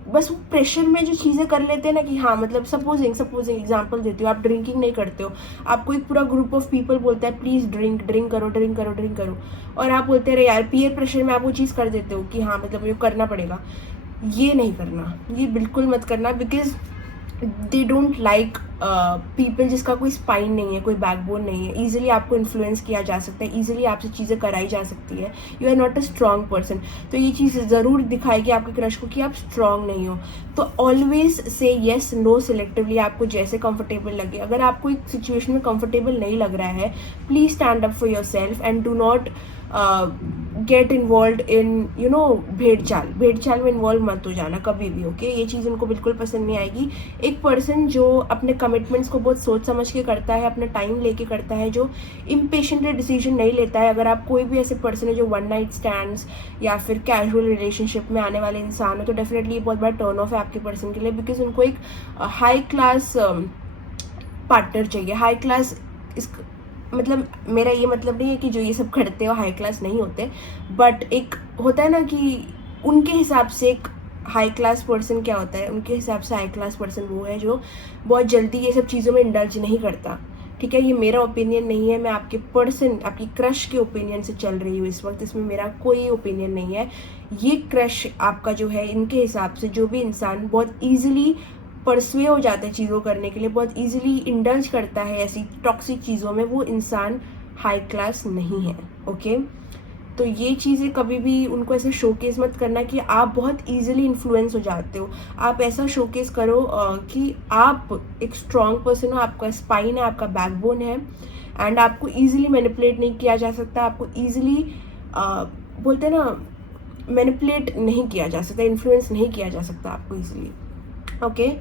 बस वो प्रेशर में जो चीज़ें कर लेते हैं ना कि हाँ, मतलब सपोजिंग एग्जांपल देती हूँ, आप ड्रिंकिंग नहीं करते हो, आपको एक पूरा ग्रुप ऑफ पीपल बोलता है प्लीज़ ड्रिंक करो, और आप बोलते रहे यार, पीयर प्रेशर में आप वो चीज़ कर देते हो कि हाँ मतलब ये करना पड़ेगा। ये नहीं करना, ये बिल्कुल मत करना, because they don't like people जिसका कोई स्पाइन नहीं है, कोई बैकबोन नहीं है। ईजिली आपको इन्फ्लुएंस किया जा सकता है, ईजिली आपसे चीज़ें कराई जा सकती है। You are not a strong person. तो ये चीज़ ज़रूर दिखाएगी आपके क्रश को कि आप स्ट्रॉन्ग नहीं हो। तो always say yes no selectively, आपको जैसे कंफर्टेबल लगे। अगर आपको एक सिचुएशन में कंफर्टेबल नहीं लग रहा है, please stand up for your self and do not get involve in भेड़ चाल में इन्वॉल्व मत हो जाना कभी भी, ओके। ये चीज़ उनको बिल्कुल पसंद नहीं आएगी। एक पर्सन जो अपने कमिटमेंट्स को बहुत सोच समझ के करता है, अपना टाइम लेके करता है, जो इम्पेशेंटली डिसीजन नहीं लेता है। अगर आप कोई भी ऐसे पर्सन है जो वन नाइट स्टैंड्स या फिर कैजुअल रिलेशनशिप में आने वाले इंसान हो, तो डेफिनेटली ये बहुत बड़ा टर्न ऑफ है आपके पर्सन के लिए, बिकॉज उनको एक हाई क्लास पार्टनर चाहिए। हाई क्लास मतलब मेरा ये मतलब नहीं है कि जो ये सब करते हो हाई क्लास नहीं होते, बट एक होता है ना कि उनके हिसाब से एक हाई क्लास पर्सन क्या होता है, उनके हिसाब से हाई क्लास पर्सन वो है जो बहुत जल्दी ये सब चीज़ों में इंडल्ज नहीं करता। ठीक है, ये मेरा ओपिनियन नहीं है, मैं आपके पर्सन, आपकी क्रश के ओपिनियन से चल रही हूँ इस वक्त, इसमें मेरा कोई ओपिनियन नहीं है। ये क्रश आपका जो है, इनके हिसाब से जो भी इंसान बहुत ईजिली परसुए हो जाता है चीज़ों करने के लिए, बहुत ईजिली इंडल्ज करता है ऐसी टॉक्सिक चीज़ों में, वो इंसान हाई क्लास नहीं है। ओके, तो ये चीज़ें कभी भी उनको ऐसे शोकेस मत करना कि आप बहुत ईजिली इन्फ्लुएंस हो जाते हो। आप ऐसा शोकेस करो कि आप एक स्ट्रॉन्ग पर्सन हो, आपका स्पाइन है, आपका बैकबोन है, एंड आपको ईजिली मैनिपुलेट नहीं किया जा सकता, आपको ईजिली बोलते हैं ना, मैनिपुलेट नहीं किया जा सकता, इन्फ्लुएंस नहीं किया जा सकता आपको ईजिली। ओके,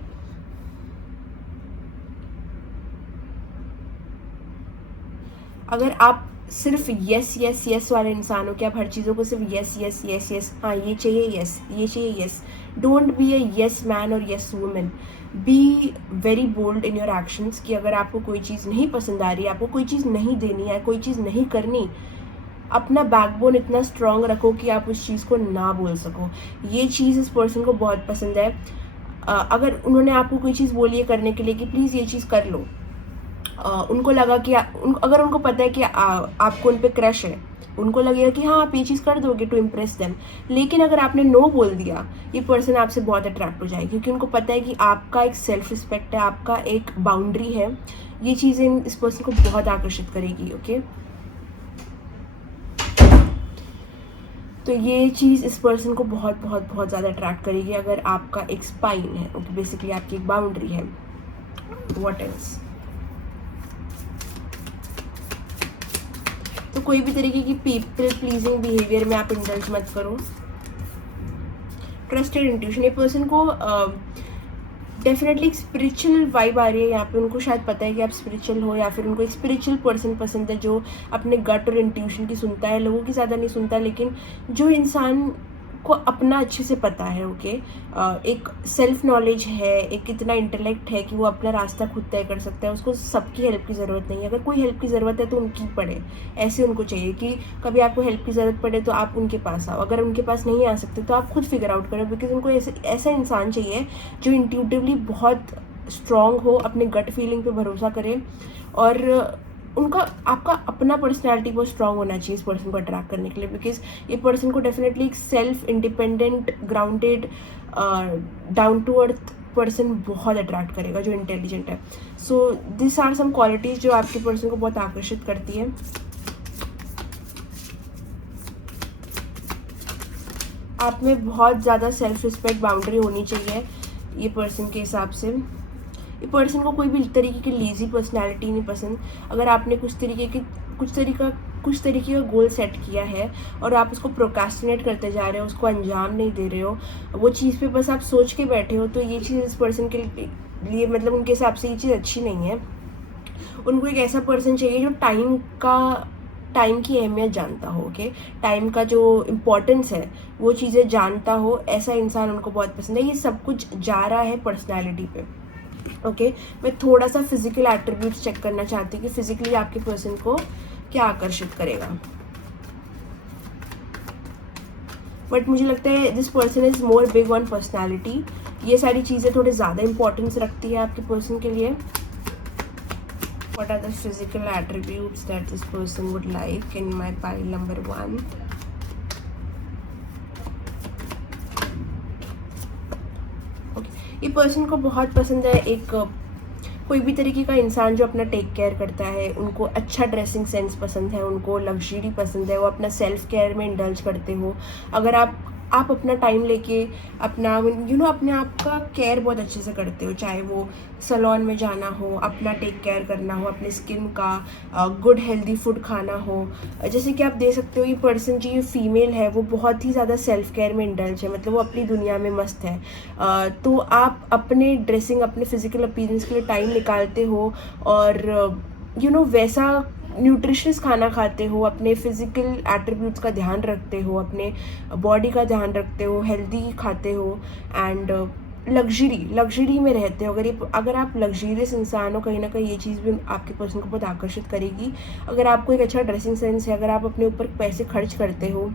अगर आप सिर्फ यस यस यस वाले इंसान हो कि आप हर चीज़ों को सिर्फ यस यस यस यस, हाँ ये चाहिए यस, ये चाहिए yes, don't be a yes man और yes women, be very bold in your actions कि अगर आपको कोई चीज़ नहीं पसंद आ रही है, आपको कोई चीज़ नहीं देनी है, कोई चीज़ नहीं करनी, अपना बैकबोन इतना स्ट्रांग रखो कि आप उस चीज़ को ना बोल सको। ये चीज़ इस पर्सन को बहुत पसंद है। अगर उन्होंने आपको कोई चीज़ बोली है करने के लिए कि प्लीज़ ये चीज़ कर लो, उनको लगा कि अगर उनको पता है कि आपको उन पर क्रश है, उनको लगेगा कि हाँ आप ये चीज़ कर दोगे टू इम्प्रेस देम, लेकिन अगर आपने नो बोल दिया, ये पर्सन आपसे बहुत अट्रैक्ट हो जाएगी, क्योंकि उनको पता है कि आपका एक सेल्फ रिस्पेक्ट है, आपका एक बाउंड्री है। ये चीज़ें इस पर्सन को बहुत आकर्षित करेगी। ओके, तो ये चीज़ इस पर्सन को बहुत बहुत बहुत ज़्यादा अट्रैक्ट करेगी अगर आपका एक स्पाइन है। ओके, बेसिकली आपकी एक बाउंड्री है। What else? तो कोई भी तरीके की पीपल प्लीजिंग बिहेवियर में आप इंडल्ज मत करो। ट्रस्टेड इंट्यूशन, ये पर्सन को डेफिनेटली एक स्पिरिचुअल वाइब आ रही है यहाँ पे, उनको शायद पता है कि आप स्पिरिचुअल हो, या फिर उनको एक स्पिरिचुअल पर्सन पसंद है जो अपने गट और इंट्यूशन की सुनता है, लोगों की ज़्यादा नहीं सुनता, लेकिन जो इंसान को अपना अच्छे से पता है। ओके, एक सेल्फ नॉलेज है, एक इतना इंटेलेक्ट है कि वो अपना रास्ता खुद तय कर सकता है, उसको सबकी हेल्प की ज़रूरत नहीं है। अगर कोई हेल्प की ज़रूरत है तो उनकी पड़े, ऐसे उनको चाहिए कि कभी आपको हेल्प की ज़रूरत पड़े तो आप उनके पास आओ, अगर उनके पास नहीं आ सकते तो आप खुद फिगर आउट करो, बिकॉज उनको ऐसा इंसान चाहिए जो इंट्यूटिवली बहुत स्ट्रॉन्ग हो, अपने गट फीलिंग पे भरोसा करे, और उनका आपका अपना पर्सनैलिटी बहुत स्ट्रांग होना चाहिए इस पर्सन को अट्रैक्ट करने के लिए, बिकॉज ये पर्सन को डेफिनेटली एक self independent, grounded, down to earth person बहुत अट्रैक्ट करेगा जो इंटेलिजेंट है। So this are some qualities जो आपके पर्सन को बहुत आकर्षित करती है। आप में बहुत ज़्यादा सेल्फ रिस्पेक्ट, बाउंड्री होनी चाहिए ये पर्सन के हिसाब से। ये पर्सन को कोई भी तरीके की लेज़ी पर्सनालिटी नहीं पसंद। अगर आपने कुछ तरीके का गोल सेट किया है और आप उसको प्रोक्रास्टिनेट करते जा रहे हो, उसको अंजाम नहीं दे रहे हो, वो चीज़ पे बस आप सोच के बैठे हो, तो ये चीज़ इस पर्सन के लिए मतलब उनके हिसाब से ये चीज़ अच्छी नहीं है। उनको एक ऐसा पर्सन चाहिए जो टाइम की अहमियत जानता हो। ओके, टाइम का जो इम्पोर्टेंस है वो चीज़ें जानता हो, ऐसा इंसान उनको बहुत पसंद है। ये सब कुछ जा रहा है पर्सनैलिटी पे। ओके, मैं थोड़ा सा फिजिकल एट्रीब्यूट्स चेक करना चाहती हूँ कि फिजिकली आपके पर्सन को क्या आकर्षित करेगा। बट मुझे लगता है this person is more big on personality. ये सारी चीज़ें थोड़ी ज़्यादा इंपॉर्टेंस रखती है आपके पर्सन के लिए। What are the physical attributes that this person would like in my pile number 1? ये पर्सन को बहुत पसंद है एक कोई भी तरीके का इंसान जो अपना टेक केयर करता है, उनको अच्छा ड्रेसिंग सेंस पसंद है, उनको लग्जरी पसंद है, वो अपना सेल्फ केयर में इंडल्ज करते हो। अगर आप अपना टाइम लेके अपना अपने आप का केयर बहुत अच्छे से करते हो, चाहे वो सैलून में जाना हो, अपना टेक केयर करना हो, अपने स्किन का गुड हेल्दी फूड खाना हो। जैसे कि आप देख सकते हो ये पर्सन जो ये फीमेल है वो बहुत ही ज़्यादा सेल्फ केयर में इंडल्ज है, मतलब वो अपनी दुनिया में मस्त है। तो आप अपने ड्रेसिंग, अपने फिजिकल अपीयरेंस के लिए टाइम निकालते हो और वैसा न्यूट्रिशियस खाना खाते हो, अपने फिजिकल एट्रीब्यूट्स का ध्यान रखते हो, अपने बॉडी का ध्यान रखते हो, हेल्दी खाते हो, एंड लग्जरी में रहते हो। अगर आप लग्जरियस इंसान हो, कहीं ना कहीं ये चीज़ भी आपके पर्सन को बहुत आकर्षित करेगी। अगर आपको एक अच्छा ड्रेसिंग सेंस है, अगर आप अपने ऊपर पैसे खर्च करते हो,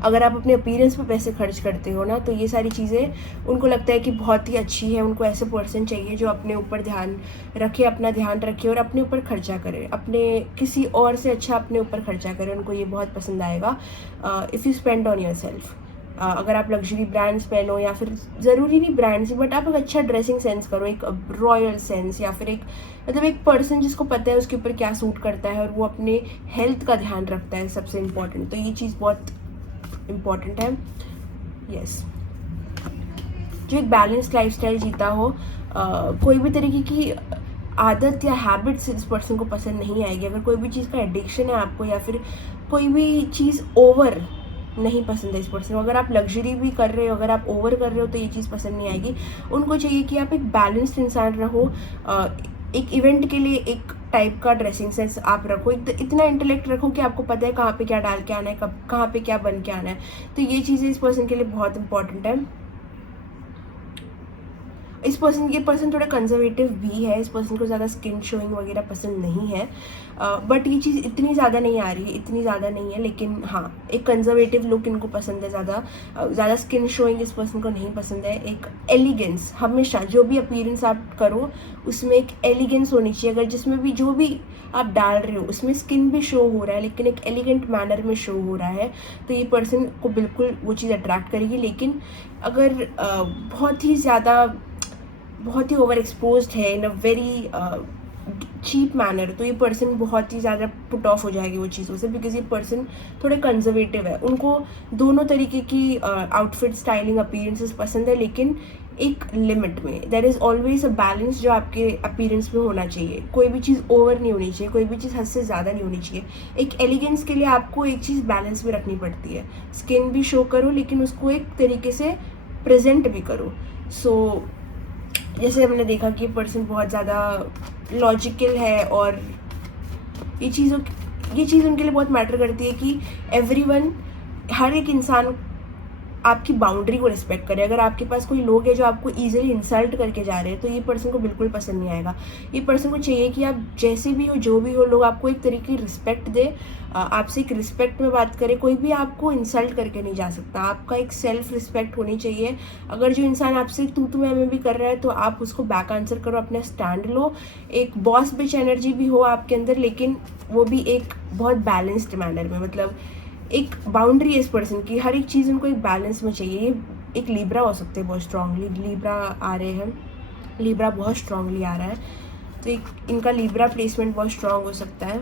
अगर आप अपने अपीयरेंस पे पैसे खर्च करते हो ना, तो ये सारी चीज़ें उनको लगता है कि बहुत ही अच्छी है, उनको ऐसे पर्सन चाहिए जो अपने ऊपर ध्यान रखे, अपना ध्यान रखे और अपने ऊपर खर्चा करे, अपने किसी और से अच्छा अपने ऊपर खर्चा करे, उनको ये बहुत पसंद आएगा if you spend on your self. अगर आप लग्जरी ब्रांड्स पहनो या फिर ज़रूरी नहीं ब्रांड्स, बट आप एक अच्छा ड्रेसिंग सेंस करो, एक रॉयल सेंस, या फिर एक मतलब एक पर्सन जिसको पता है उसके ऊपर क्या सूट करता है और वो अपने हेल्थ का ध्यान रखता है, सबसे इम्पॉर्टेंट। तो ये चीज़ बहुत इम्पॉर्टेंट है। यस, जो एक बैलेंस्ड लाइफस्टाइल जीता हो, कोई भी तरीके की आदत या हैबिट्स इस पर्सन को पसंद नहीं आएगी। अगर कोई भी चीज़ का एडिक्शन है आपको, या फिर कोई भी चीज़ ओवर नहीं पसंद है इस पर्सन को, अगर आप लग्जरी भी कर रहे हो, अगर आप ओवर कर रहे हो, तो ये चीज़ पसंद नहीं आएगी। उनको चाहिए कि आप एक बैलेंस्ड इंसान रहो, एक इवेंट के लिए एक टाइप का ड्रेसिंग सेंस आप रखो, इतना इंटेलेक्ट रखो कि आपको पता है कहाँ पे क्या डाल के आना है, कब कहाँ पे क्या बन के आना है। तो ये चीज़ें इस पर्सन के लिए बहुत इंपॉर्टेंट है। ये पर्सन थोड़ा कंजर्वेटिव भी है, इस पर्सन को ज़्यादा स्किन शोइंग वगैरह पसंद नहीं है, बट ये चीज़ इतनी ज़्यादा नहीं आ रही है, इतनी ज़्यादा नहीं है, लेकिन हाँ एक कंजर्वेटिव लुक इनको पसंद है, ज़्यादा स्किन शोइंग इस पर्सन को नहीं पसंद है। एक एलिगेंस, हमेशा जो भी अपीयरेंस आप करो उसमें एक एलिगेंस होनी चाहिए। अगर जिसमें भी जो भी आप डाल रहे हो उसमें स्किन भी शो हो रहा है, लेकिन एक एलिगेंट मैनर में शो हो रहा है, तो ये पर्सन को बिल्कुल वो चीज़ अट्रैक्ट करेगी। लेकिन अगर बहुत ही ओवर एक्सपोज्ड है इन अ वेरी चीप मैनर, तो ये पर्सन बहुत ही ज़्यादा पुट ऑफ हो जाएगी वो चीज़ों से, बिकॉज ये पर्सन थोड़े कंजर्वेटिव है। उनको दोनों तरीके की आउटफिट स्टाइलिंग अपीयरेंसेस पसंद है, लेकिन एक लिमिट में। There is always a balance जो आपके अपीयरेंस में होना चाहिए। कोई भी चीज़ ओवर नहीं होनी चाहिए, कोई भी चीज़ हद से ज़्यादा नहीं होनी चाहिए। एक एलिगेंस के लिए आपको एक चीज़ बैलेंस में रखनी पड़ती है, स्किन भी शो करो लेकिन उसको एक तरीके से प्रेजेंट भी करो। सो जैसे हमने देखा कि पर्सन बहुत ज़्यादा लॉजिकल है, और ये चीज़ उनके लिए बहुत मैटर करती है कि एवरीवन, हर एक इंसान आपकी बाउंड्री को रिस्पेक्ट करे। अगर आपके पास कोई लोग हैं जो आपको ईजिली इंसल्ट करके जा रहे हैं, तो ये पर्सन को बिल्कुल पसंद नहीं आएगा। ये पर्सन को चाहिए कि आप जैसे भी हो, जो भी हो, लोग आपको एक तरीके की रिस्पेक्ट दे, आपसे एक रिस्पेक्ट में बात करे। कोई भी आपको इंसल्ट करके नहीं जा सकता, आपका एक सेल्फ रिस्पेक्ट होनी चाहिए। अगर जो इंसान आपसे तू मैं भी कर रहा है, तो आप उसको बैक आंसर करो, अपना स्टैंड लो। एक बॉस बिच एनर्जी भी हो आपके अंदर, लेकिन वो भी एक बहुत बैलेंस्ड मैनर में, मतलब एक बाउंड्री है इस पर्सन की, हर एक चीज़ उनको एक बैलेंस में चाहिए। ये एक लिब्रा हो सकते हैं बहुत स्ट्रांगली, लिब्रा आ रहे हैं, लिब्रा बहुत स्ट्रांगली आ रहा है, तो एक इनका लिब्रा प्लेसमेंट बहुत स्ट्रांग हो सकता है।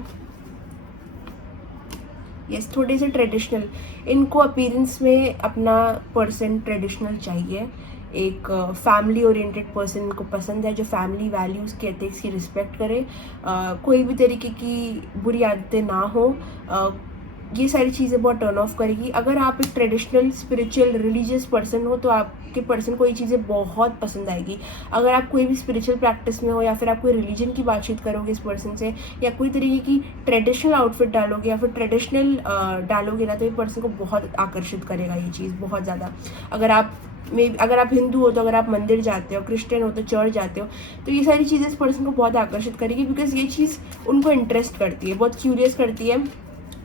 यस, थोड़े से ट्रेडिशनल, इनको अपीयरेंस में अपना पर्सन ट्रेडिशनल चाहिए। एक फैमिली ओरिएंटेड पर्सन इनको पसंद है, जो फैमिली वैल्यूज़ की, एथिक्स की रिस्पेक्ट करे, कोई भी तरीके की बुरी आदतें ना हो, ये सारी चीज़ें बहुत टर्न ऑफ करेगी। अगर आप एक ट्रेडिशनल स्पिरिचुअल रिलीजियस पर्सन हो, तो आपके पर्सन को ये चीज़ें बहुत पसंद आएगी। अगर आप कोई भी स्पिरिचुअल प्रैक्टिस में हो, या फिर आप कोई रिलीजन की बातचीत करोगे इस पर्सन से, या कोई तरीके की ट्रेडिशनल आउटफिट डालोगे या फिर ट्रेडिशनल डालोगे ना, तो ये पर्सन को बहुत आकर्षित करेगा ये चीज़ बहुत ज़्यादा। अगर आप हिंदू हो तो अगर आप मंदिर जाते हो, क्रिश्चियन हो तो चर्च जाते हो, तो ये सारी चीज़ें इस पर्सन को बहुत आकर्षित करेगी, बिकॉज ये चीज़ उनको इंटरेस्ट करती है, बहुत क्यूरियस करती है।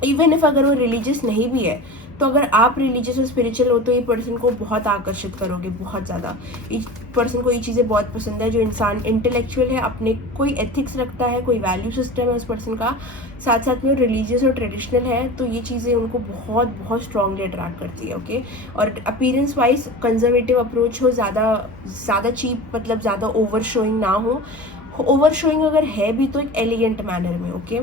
इवन इफ अगर वो रिलीजियस नहीं भी है, तो अगर आप रिलीजियस और स्पिरिचुअल हो, तो ये पर्सन को बहुत आकर्षित करोगे बहुत ज़्यादा। इस पर्सन को ये चीज़ें बहुत पसंद है, जो इंसान इंटेलेक्चुअल है, अपने कोई एथिक्स रखता है, कोई वैल्यू सिस्टम है उस पर्सन का, साथ साथ में रिलीजियस और ट्रेडिशनल है, तो ये चीज़ें उनको बहुत बहुत स्ट्रांगली अट्रैक्ट करती है। ओके, और अपीयरेंस वाइज कंजर्वेटिव अप्रोच हो, ज़्यादा चीप, मतलब ज़्यादा ओवर शोइंग ना हो। ओवर शोइंग अगर है भी तो एक एलिगेंट मैनर में। ओके,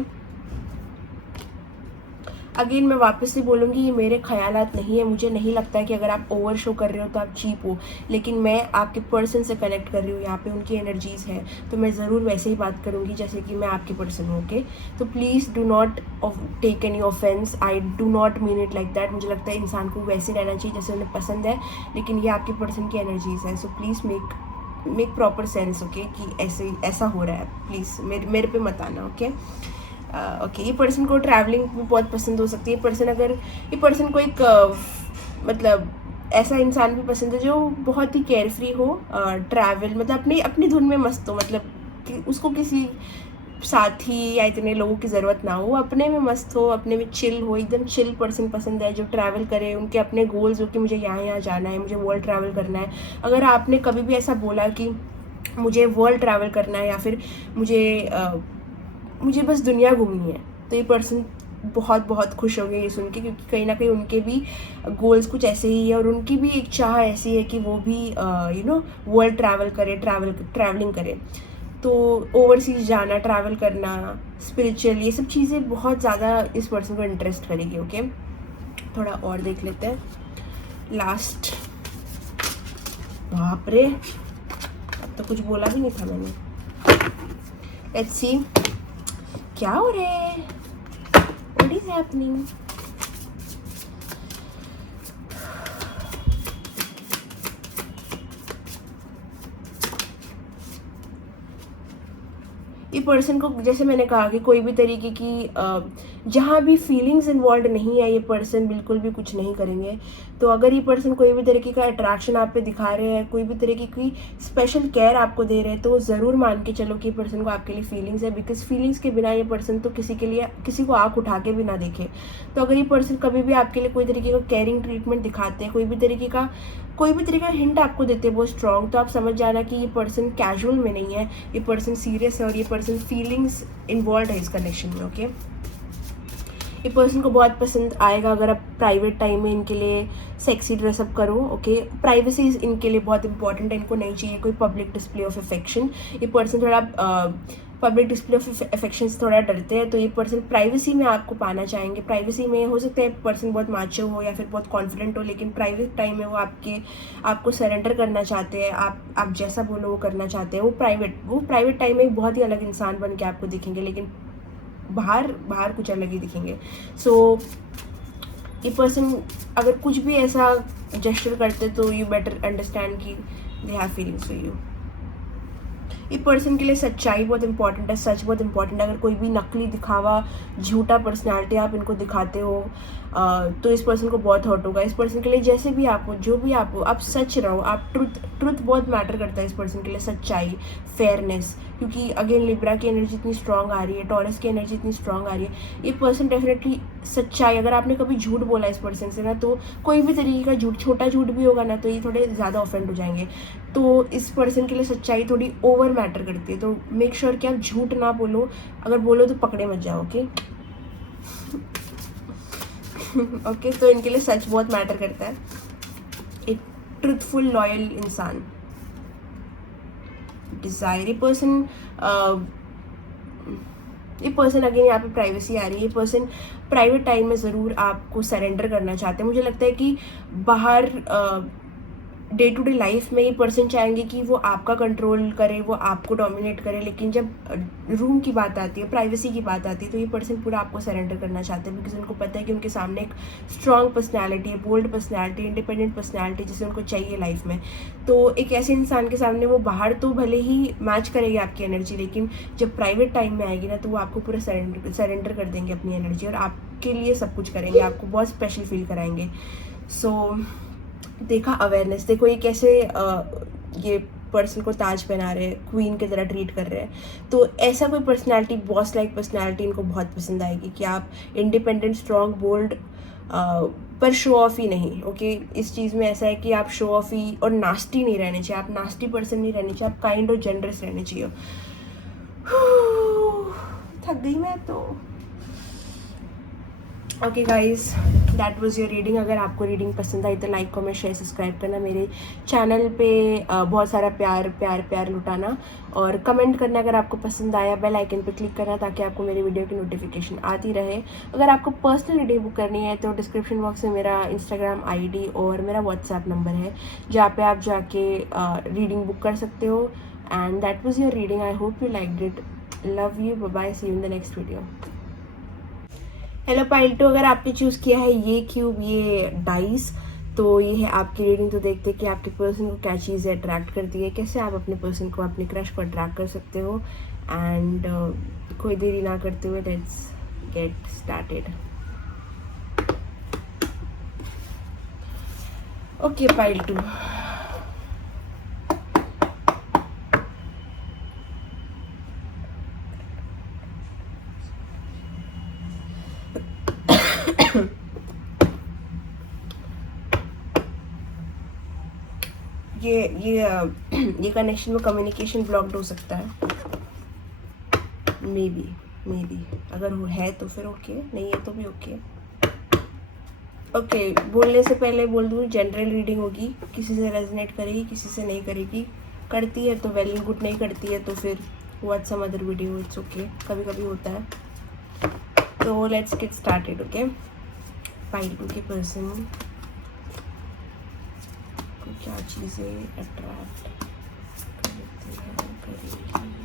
अगेन मैं वापस से बोलूँगी, ये मेरे ख्यालात नहीं है, मुझे नहीं लगता है कि अगर आप ओवर शो कर रहे हो तो आप चीप हो, लेकिन मैं आपके पर्सन से कनेक्ट कर रही हूँ, यहाँ पे उनकी एनर्जीज़ है, तो मैं ज़रूर वैसे ही बात करूँगी जैसे कि मैं आपकी पर्सन हूँ। ओके, तो please do not take any offence, I do not mean it like that. मुझे लगता है इंसान को वैसे रहना चाहिए जैसे उन्हें पसंद है, लेकिन ये आपके पर्सन की एनर्जीज़ है, so please make proper sense. Okay, कि ऐसा हो रहा है, प्लीज़ मेरे पे मत आना। ओके, ओके, ये पर्सन को ट्रैवलिंग भी बहुत पसंद हो सकती है। ये पर्सन को एक मतलब ऐसा इंसान भी पसंद है जो बहुत ही केयरफ्री हो, ट्रैवल मतलब अपनी धुन में मस्त हो, मतलब कि उसको किसी साथी या इतने लोगों की ज़रूरत ना हो, अपने में मस्त हो, अपने में चिल हो, एकदम चिल पर्सन पसंद है जो ट्रैवल करे, उनके अपने गोल्स हो कि मुझे यहाँ यहाँ जाना है, मुझे वर्ल्ड ट्रैवल करना है। अगर आपने कभी भी ऐसा बोला कि मुझे वर्ल्ड ट्रैवल करना है या फिर मुझे बस दुनिया घूमनी है, तो ये पर्सन बहुत बहुत खुश होंगे ये सुन के, क्योंकि कहीं ना कहीं उनके भी गोल्स कुछ ऐसे ही है और उनकी भी एक चाह ऐसी है कि वो भी वर्ल्ड ट्रैवल करे, ट्रैवलिंग करे। तो ओवरसीज जाना, ट्रैवल करना, स्पिरिचुअल, ये सब चीज़ें बहुत ज़्यादा इस पर्सन को इंटरेस्ट करेगी। ओके, थोड़ा और देख लेते हैं लास्ट। बाप रे, अब तो कुछ बोला भी नहीं था मैंने। लेट्स सी क्या हो रहा है, व्हाट इज हैपनिंग। ये पर्सन को, जैसे मैंने कहा कि कोई भी तरीके की जहाँ भी फीलिंग्स इन्वॉल्व नहीं है, ये पर्सन बिल्कुल भी कुछ नहीं करेंगे। तो अगर ये पर्सन कोई भी तरीके का अट्रैक्शन आप पे दिखा रहे हैं, कोई भी तरीके की स्पेशल केयर आपको दे रहे हैं, तो ज़रूर मान के चलो कि पर्सन को आपके लिए फीलिंग्स है, बिकॉज फीलिंग्स के बिना ये पर्सन तो किसी को आँख उठा के भी ना देखे। तो अगर ये पर्सन कभी भी आपके लिए कोई तरीके का केयरिंग ट्रीटमेंट दिखाते हैं, कोई भी तरीके का हिंट आपको देते हैं बहुत स्ट्रॉन्ग, तो आप समझ जाना कि ये पर्सन कैजुअल में नहीं है, ये पर्सन सीरियस है और ये पर्सन फीलिंग्स इन्वॉल्व है इस कनेक्शन में। ओके, ये पर्सन को बहुत पसंद आएगा अगर आप प्राइवेट टाइम में इनके लिए सेक्सी ड्रेसअप करो। ओके, प्राइवेसी इनके लिए बहुत इंपॉर्टेंट है, इनको नहीं चाहिए कोई पब्लिक डिस्प्ले ऑफ अफेक्शन। ये पर्सन थोड़ा पब्लिक डिस्प्ले ऑफ अफेक्शन से थोड़ा डरते हैं, तो ये पर्सन प्राइवेसी में आपको पाना चाहेंगे। प्राइवेसी में हो सकता है पर्सन बहुत माचो हो या फिर बहुत कॉन्फिडेंट हो, लेकिन प्राइवेट टाइम में वो आपको सरेंडर करना चाहते हैं, आप जैसा बोलो वो करना चाहते हैं। वो प्राइवेट टाइम में एक बहुत ही अलग इंसान बन के आपको दिखेंगे, लेकिन बाहर कुछ अलग ही दिखेंगे। सो ये पर्सन अगर कुछ भी ऐसा जेस्चर करते तो यू बेटर अंडरस्टैंड कि they have feelings for you. ये पर्सन के लिए सच्चाई बहुत इंपॉर्टेंट है, सच बहुत इंपॉर्टेंट है। अगर कोई भी नकली दिखावा, झूठा पर्सनालिटी आप इनको दिखाते हो तो इस पर्सन को बहुत हर्ट होगा। इस पर्सन के लिए जैसे भी आप हो, जो भी आप हो, आप सच रहो। आप ट्रुथ बहुत मैटर करता है इस पर्सन के लिए, सच्चाई, फेयरनेस, क्योंकि अगेन लिब्रा की एनर्जी इतनी स्ट्रांग आ रही है, टॉरस की एनर्जी इतनी स्ट्रांग आ रही है। ये पर्सन डेफिनेटली सच्चाई, अगर आपने कभी झूठ बोला इस पर्सन से ना, तो कोई भी तरीके का झूठ, छोटा झूठ भी होगा ना, तो ये थोड़े ज़्यादा ऑफेंड हो जाएंगे। तो इस पर्सन के लिए सच्चाई थोड़ी ओवर मैटर करती है, तो मेक श्योर कि आप झूठ ना बोलो, अगर बोलो तो पकड़े मत जाओ। ओके ओके, तो इनके लिए सच बहुत मैटर करता है, एक ट्रुथफुल लॉयल इंसान। डिजायर, ये पर्सन अगेन यहाँ पे प्राइवेसी आ रही है। ये पर्सन प्राइवेट टाइम में ज़रूर आपको सरेंडर करना चाहते हैं। मुझे लगता है कि बाहर डे टू डे लाइफ में ये पर्सन चाहेंगे कि वो आपका कंट्रोल करे, वो आपको डोमिनेट करे, लेकिन जब रूम की बात आती है, प्राइवेसी की बात आती है, तो ये पर्सन पूरा आपको सरेंडर करना चाहते हैं, बिकॉज उनको पता है कि उनके सामने एक स्ट्रॉन्ग पर्सनैलिटी है, बोल्ड पर्सनैलिटी, इंडिपेंडेंट पर्सनैलिटी, जिसे उनको चाहिए लाइफ में। तो एक ऐसे इंसान के सामने वो बाहर तो भले ही मैच करेगी आपकी एनर्जी, लेकिन जब प्राइवेट टाइम में आएगी ना, तो वो आपको पूरा सरेंडर कर देंगे अपनी एनर्जी और आपके लिए सब कुछ करेंगे, आपको बहुत स्पेशल फील कराएंगे। सो देखा अवेयरनेस, देखो ये कैसे ये पर्सन को ताज पहना रहे हैं, क्वीन की तरह ट्रीट कर रहे हैं। तो ऐसा कोई पर्सनालिटी, बॉस लाइक पर्सनालिटी इनको बहुत पसंद आएगी कि आप इंडिपेंडेंट, स्ट्रॉन्ग, बोल्ड, पर शो ऑफ ही नहीं। ओके, इस चीज़ में ऐसा है कि आप शो ऑफ ही और नास्टी नहीं रहने चाहिए, आप नास्टी पर्सन नहीं रहने चाहिए, आप काइंड और जेनरस रहने चाहिए। थक गई मैं तो। Okay guys, that was your reading. अगर आपको रीडिंग पसंद आई तो लाइक, कमेंट, शेयर, सब्सक्राइब करना, मेरे चैनल पे बहुत सारा प्यार लुटाना और कमेंट करना अगर आपको पसंद आया। बेल आइकन पे क्लिक करना ताकि आपको मेरे वीडियो की नोटिफिकेशन आती रहे। अगर आपको पर्सनल रीडिंग बुक करनी है तो डिस्क्रिप्शन बॉक्स में मेरा इंस्टाग्राम आईडी और मेरा व्हाट्सएप नंबर है, जहाँ पे आप जाके रीडिंग बुक कर सकते हो। And that was your reading. I hope you liked it. Love you, bye bye, see you in the next video. Hello pile 2, अगर आपने चूज़ किया है ये क्यूब, ये डाइस, तो ये है आपकी रीडिंग। तो देखते हैं कि आपके पर्सन को क्या चीज़ें अट्रैक्ट करती है, कैसे आप अपने पर्सन को, अपने क्रश को अट्रैक्ट कर सकते हो। एंड कोई देरी ना करते हुए let's get started. Okay pile 2, ये कनेक्शन में कम्युनिकेशन ब्लॉक्ड हो सकता है, मे बी अगर वो है तो फिर ओके, नहीं है तो भी ओके। ओके, बोलने से पहले बोल दूँ, जनरल रीडिंग होगी, किसी से रेजोनेट करेगी, किसी से नहीं करेगी। करती है तो वेल एंड गुड, नहीं करती है तो फिर what some other video, it's okay, कभी कभी होता है। तो let's get started. Okay, pile 2 के पर्सन को क्या चीज़ें अट्रैक्ट करती है, करेगी।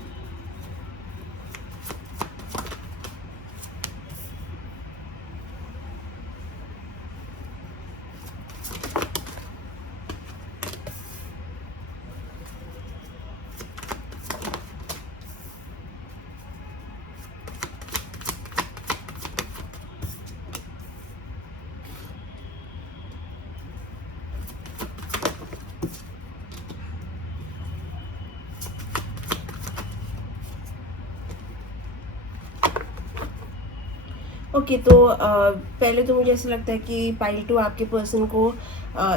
ओके, तो पहले तो मुझे ऐसा लगता है कि पाइल 2 आपके पर्सन को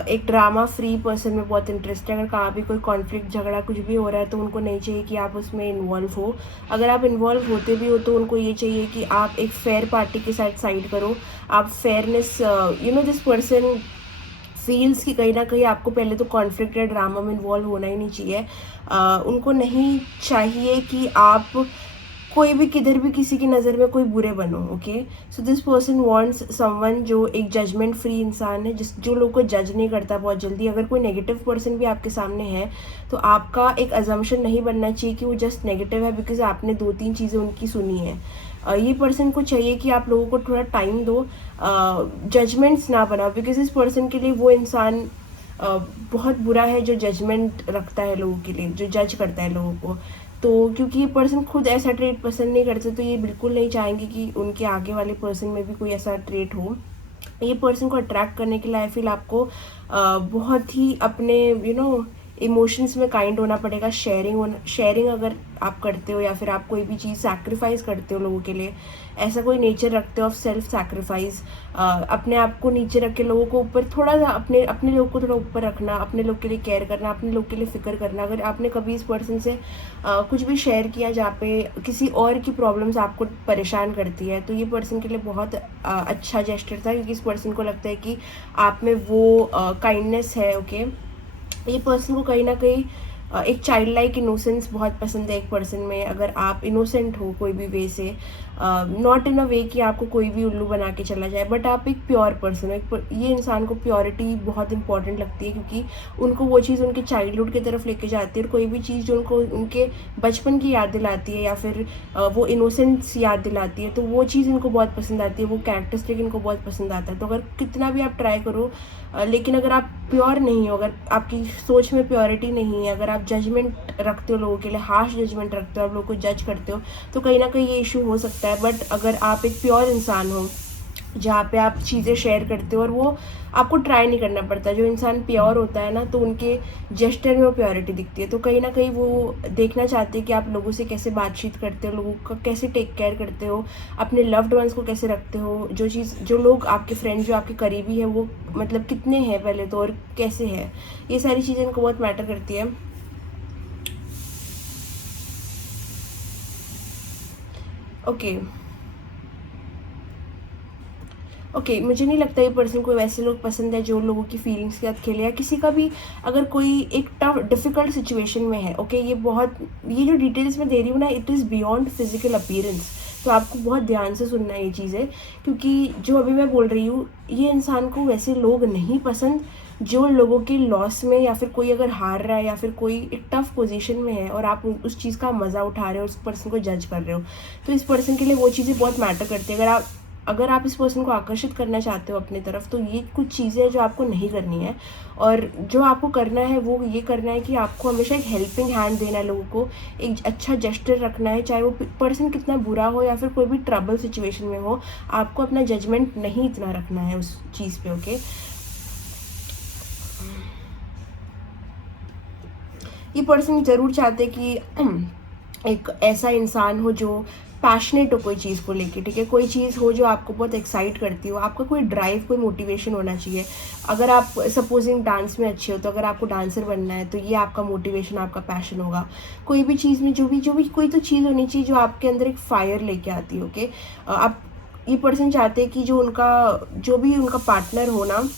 एक ड्रामा फ्री पर्सन में बहुत इंटरेस्ट है। अगर कहाँ भी कोई कॉन्फ्लिक्ट, झगड़ा कुछ भी हो रहा है तो उनको नहीं चाहिए कि आप उसमें इन्वॉल्व हो। अगर आप इन्वॉल्व होते भी हो तो उनको ये चाहिए कि आप एक फेयर पार्टी के साथ साइड करो। आप फेयरनेस, दिस पर्सन फील्स कि कहीं ना कहीं आपको पहले तो कॉन्फ्लिक्ट या ड्रामा में इन्वॉल्व होना ही नहीं चाहिए। उनको नहीं चाहिए कि आप कोई भी किधर भी किसी की नज़र में कोई बुरे बनो। Okay, so this person wants someone जो एक जजमेंट फ्री इंसान है, जो लोग को जज नहीं करता बहुत जल्दी। अगर कोई नेगेटिव पर्सन भी आपके सामने है तो आपका एक अजम्पशन नहीं बनना चाहिए कि वो जस्ट नेगेटिव है, बिकॉज आपने 2-3 चीज़ें उनकी सुनी है। ये पर्सन को चाहिए कि आप लोगों को थोड़ा टाइम दो, जजमेंट्स ना बनाओ, बिकॉज इस पर्सन के लिए वो इंसान बहुत बुरा है जो जजमेंट रखता है लोगों के लिए, जो जज करता है लोगों को। तो क्योंकि ये पर्सन खुद ऐसा ट्रेट पसंद नहीं करते तो ये बिल्कुल नहीं चाहेंगे कि उनके आगे वाले पर्सन में भी कोई ऐसा ट्रेट हो। ये पर्सन को अट्रैक्ट करने के लिए आई फील आपको बहुत ही अपने इमोशंस में काइंड होना पड़ेगा। शेयरिंग अगर आप करते हो या फिर आप कोई भी चीज़ सैक्रिफाइस करते हो लोगों के लिए, ऐसा कोई नेचर रखते हो ऑफ सेल्फ सैक्रिफाइस, अपने आप को नीचे रख के लोगों को ऊपर, थोड़ा सा अपने लोग को थोड़ा ऊपर रखना, अपने लोग के लिए केयर करना, अपने लोग के लिए फिक्र करना। अगर आपने कभी इस पर्सन से कुछ भी शेयर किया जहाँ पे किसी और की प्रॉब्लम्स आपको परेशान करती है, तो ये पर्सन के लिए बहुत अच्छा जेस्चर था, क्योंकि इस पर्सन को लगता है कि आप में वो काइंडनेस है। ओके, ये पर्सन को कहीं ना कहीं एक चाइल्ड लाइक इनोसेंस बहुत पसंद है एक पर्सन में। अगर आप इनोसेंट हो कोई भी वे से, नॉट इन अ वे कि आपको कोई भी उल्लू बना के चला जाए, बट आप एक प्योर पर्सन हो। ये इंसान को प्योरिटी बहुत इंपॉर्टेंट लगती है, क्योंकि उनको वो चीज़ उनके चाइल्डहुड की तरफ लेके जाती है, और कोई भी चीज़ जो उनको उनके बचपन की याद दिलाती है या फिर वो इनोसेंस याद दिलाती है, तो वो चीज़ इनको बहुत पसंद आती है, वो कैरेक्टरिस्टिक इनको बहुत पसंद आता है। तो अगर कितना भी आप ट्राई करो, लेकिन अगर आप प्योर नहीं हो, अगर आपकी सोच में प्योरिटी नहीं है, अगर आप जजमेंट रखते हो लोगों के लिए, हार्श जजमेंट रखते हो, आप लोगों को जज करते हो, तो कहीं ना कहीं ये इशू हो सकता है। बट अगर आप एक प्योर इंसान हो जहाँ पे आप चीज़ें शेयर करते हो और वो आपको ट्राई नहीं करना पड़ता, जो इंसान प्योर होता है ना, तो उनके जेस्चर में वो प्योरिटी दिखती है। तो कहीं ना कहीं वो देखना चाहते हैं कि आप लोगों से कैसे बातचीत करते हो, लोगों का कैसे टेक केयर करते हो, अपने लव्ड वंस को कैसे रखते हो, जो लोग आपके फ्रेंड्स जो आपके करीबी हैं वो मतलब कितने हैं पहले तो, और कैसे है, ये सारी चीज़ें इनको बहुत मैटर करती है। ओके, मुझे नहीं लगता ये पर्सन को वैसे लोग पसंद है जो लोगों की फीलिंग्स के साथ खेले, या किसी का भी अगर कोई एक टफ डिफिकल्ट सिचुएशन में है। ओके, ये जो डिटेल्स मैं दे रही हूँ ना, it is beyond physical appearance, तो आपको बहुत ध्यान से सुनना है ये चीज़ें, क्योंकि जो अभी मैं बोल रही हूँ, ये इंसान को वैसे लोग नहीं पसंद जो लोगों के लॉस में, या फिर कोई अगर हार रहा है या फिर कोई एक टफ पोजीशन में है और आप उस चीज़ का मज़ा उठा रहे हो, उस पर्सन को जज कर रहे हो, तो इस पर्सन के लिए वो चीज़ें बहुत मैटर करती है। अगर आप इस पर्सन को आकर्षित करना चाहते हो अपनी तरफ, तो ये कुछ चीज़ें हैं जो आपको नहीं करनी है, और जो आपको करना है वो ये करना है कि आपको हमेशा एक हेल्पिंग हैंड देना है लोगों को, एक अच्छा जेस्चर रखना है, चाहे वो पर्सन कितना बुरा हो या फिर कोई भी ट्रबल सिचुएशन में हो, आपको अपना जजमेंट नहीं इतना रखना है उस चीज़ पे। ओके, ये पर्सन ज़रूर चाहते कि एक ऐसा इंसान हो जो पैशनेट हो कोई चीज़ को लेके, ठीक है, कोई चीज़ हो जो आपको बहुत एक्साइट करती हो, आपका कोई ड्राइव, कोई मोटिवेशन होना चाहिए। अगर आप सपोजिंग डांस में अच्छे हो तो अगर आपको डांसर बनना है तो ये आपका मोटिवेशन, आपका पैशन होगा। कोई भी चीज़ में जो भी कोई तो चीज़ होनी चाहिए जो आपके अंदर एक फायर लेके आती है। ओके, आप ये पर्सन चाहते हैं कि जो भी उनका पार्टनर हो ना,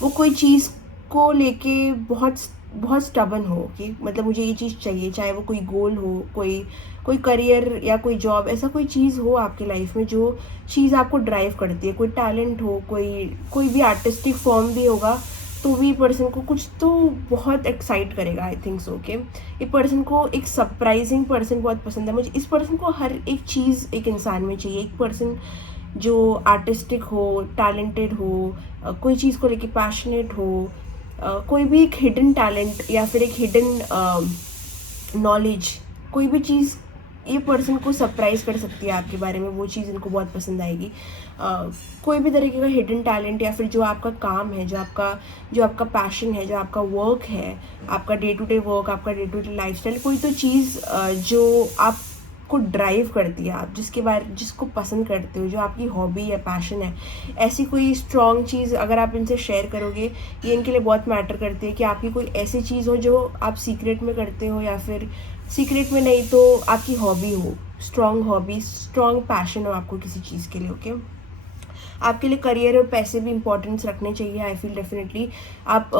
वो कोई चीज़ को लेके बहुत बहुत स्टबन हो कि मतलब मुझे ये चीज़ चाहिए, चाहे वो कोई गोल हो, कोई कोई करियर या कोई जॉब, ऐसा कोई चीज़ हो आपकी लाइफ में जो चीज़ आपको ड्राइव करती है, कोई टैलेंट हो, कोई भी आर्टिस्टिक फॉर्म भी होगा, तो भी पर्सन को कुछ तो बहुत एक्साइट करेगा। I think so. ओके, ये पर्सन को एक सरप्राइजिंग पर्सन बहुत पसंद है मुझे। इस पर्सन को हर एक चीज़ एक इंसान में चाहिए। एक पर्सन जो आर्टिस्टिक हो, टैलेंटेड हो, कोई चीज़ को लेके पैशनेट हो, कोई भी एक हिडन टैलेंट या फिर एक हिडन नॉलेज, कोई भी चीज़ ये पर्सन को सरप्राइज कर सकती है आपके बारे में, वो चीज़ इनको बहुत पसंद आएगी। कोई भी तरीके का हिडन टैलेंट या फिर जो आपका काम है, जो आपका पैशन है, जो आपका वर्क है, आपका डे टू डे वर्क, आपका डे टू डे लाइफस्टाइल, कोई तो चीज़ जो आपको ड्राइव करती है, आप जिसको पसंद करते हो, जो आपकी हॉबी है, पैशन है, ऐसी कोई स्ट्रॉन्ग चीज़ अगर आप इनसे शेयर करोगे, ये इनके लिए बहुत मैटर करती है कि आपकी कोई ऐसी चीज़ हो जो आप सीक्रेट में करते हो, या फिर सीक्रेट में नहीं तो आपकी हॉबी हो, स्ट्रॉन्ग हॉबी, स्ट्रॉन्ग पैशन हो आपको किसी चीज़ के लिए। ओके, आपके लिए करियर और पैसे भी इंपॉर्टेंस रखने चाहिए। आई फील डेफिनेटली आप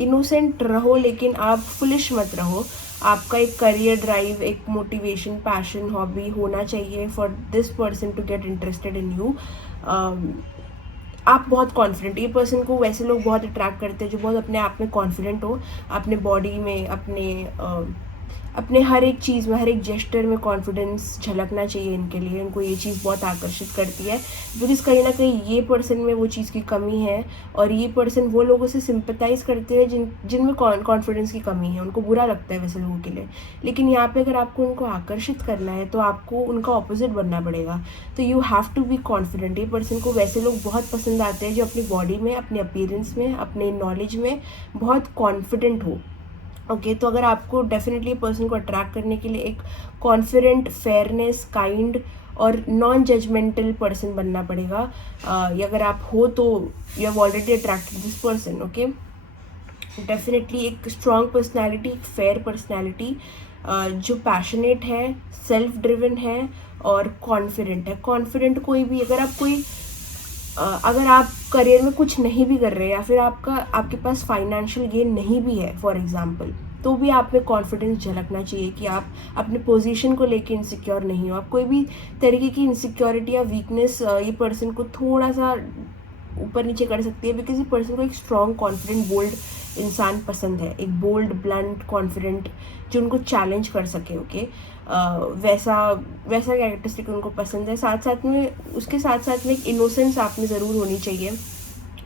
इनोसेंट रहो लेकिन आप फुलिश मत रहो। आपका एक करियर ड्राइव, एक मोटिवेशन, पैशन, हॉबी होना चाहिए for this person to get interested in you. आप बहुत कॉन्फिडेंट, ये पर्सन को वैसे लोग बहुत अट्रैक्ट करते हैं जो बहुत अपने आप में कॉन्फिडेंट हो, अपने बॉडी में, अपने हर एक चीज़ में, हर एक जेस्चर में कॉन्फिडेंस झलकना चाहिए इनके लिए। इनको ये चीज़ बहुत आकर्षित करती है, बिकॉज कहीं ना कहीं ये पर्सन में वो चीज़ की कमी है, और ये पर्सन वो लोगों से सिंपथाइज़ करते हैं जिनमें कॉन्फिडेंस की कमी है। उनको बुरा लगता है वैसे लोगों के लिए, लेकिन यहाँ पे अगर आपको उनको आकर्षित करना है तो आपको उनका ऑपोजिट बनना पड़ेगा। तो you have to be confident. ये पर्सन को वैसे लोग बहुत पसंद आते हैं जो अपनी बॉडी में, अपने अपीयरेंस में, अपने नॉलेज में बहुत कॉन्फिडेंट हो। ओके, तो अगर आपको डेफिनेटली पर्सन को अट्रैक्ट करने के लिए एक कॉन्फिडेंट, फेयरनेस, काइंड और नॉन जजमेंटल पर्सन बनना पड़ेगा। या अगर आप हो तो you have already attracted this person. Okay, definitely एक स्ट्रॉन्ग पर्सनैलिटी, एक फेयर पर्सनैलिटी जो पैशनेट है, सेल्फ ड्रिवन है और कॉन्फिडेंट है। कॉन्फिडेंट कोई भी, अगर आप करियर में कुछ नहीं भी कर रहे या फिर आपके पास फाइनेंशियल गेन नहीं भी है फॉर एग्जांपल, तो भी आप में कॉन्फिडेंस झलकना चाहिए कि आप अपने पोजीशन को लेके इनसिक्योर नहीं हो। आप कोई भी तरीके की इनसिक्योरिटी या वीकनेस ये पर्सन को थोड़ा सा ऊपर नीचे कर सकती है, बिकॉज ये पर्सन को एक स्ट्रॉन्ग, कॉन्फिडेंट, बोल्ड इंसान पसंद है। एक बोल्ड, ब्लंट, कॉन्फिडेंट जो उनको चैलेंज कर सके। ओके, वैसा कैरेक्टरिस्टिक उनको पसंद है। उसके साथ साथ में एक इनोसेंस आप में ज़रूर होनी चाहिए।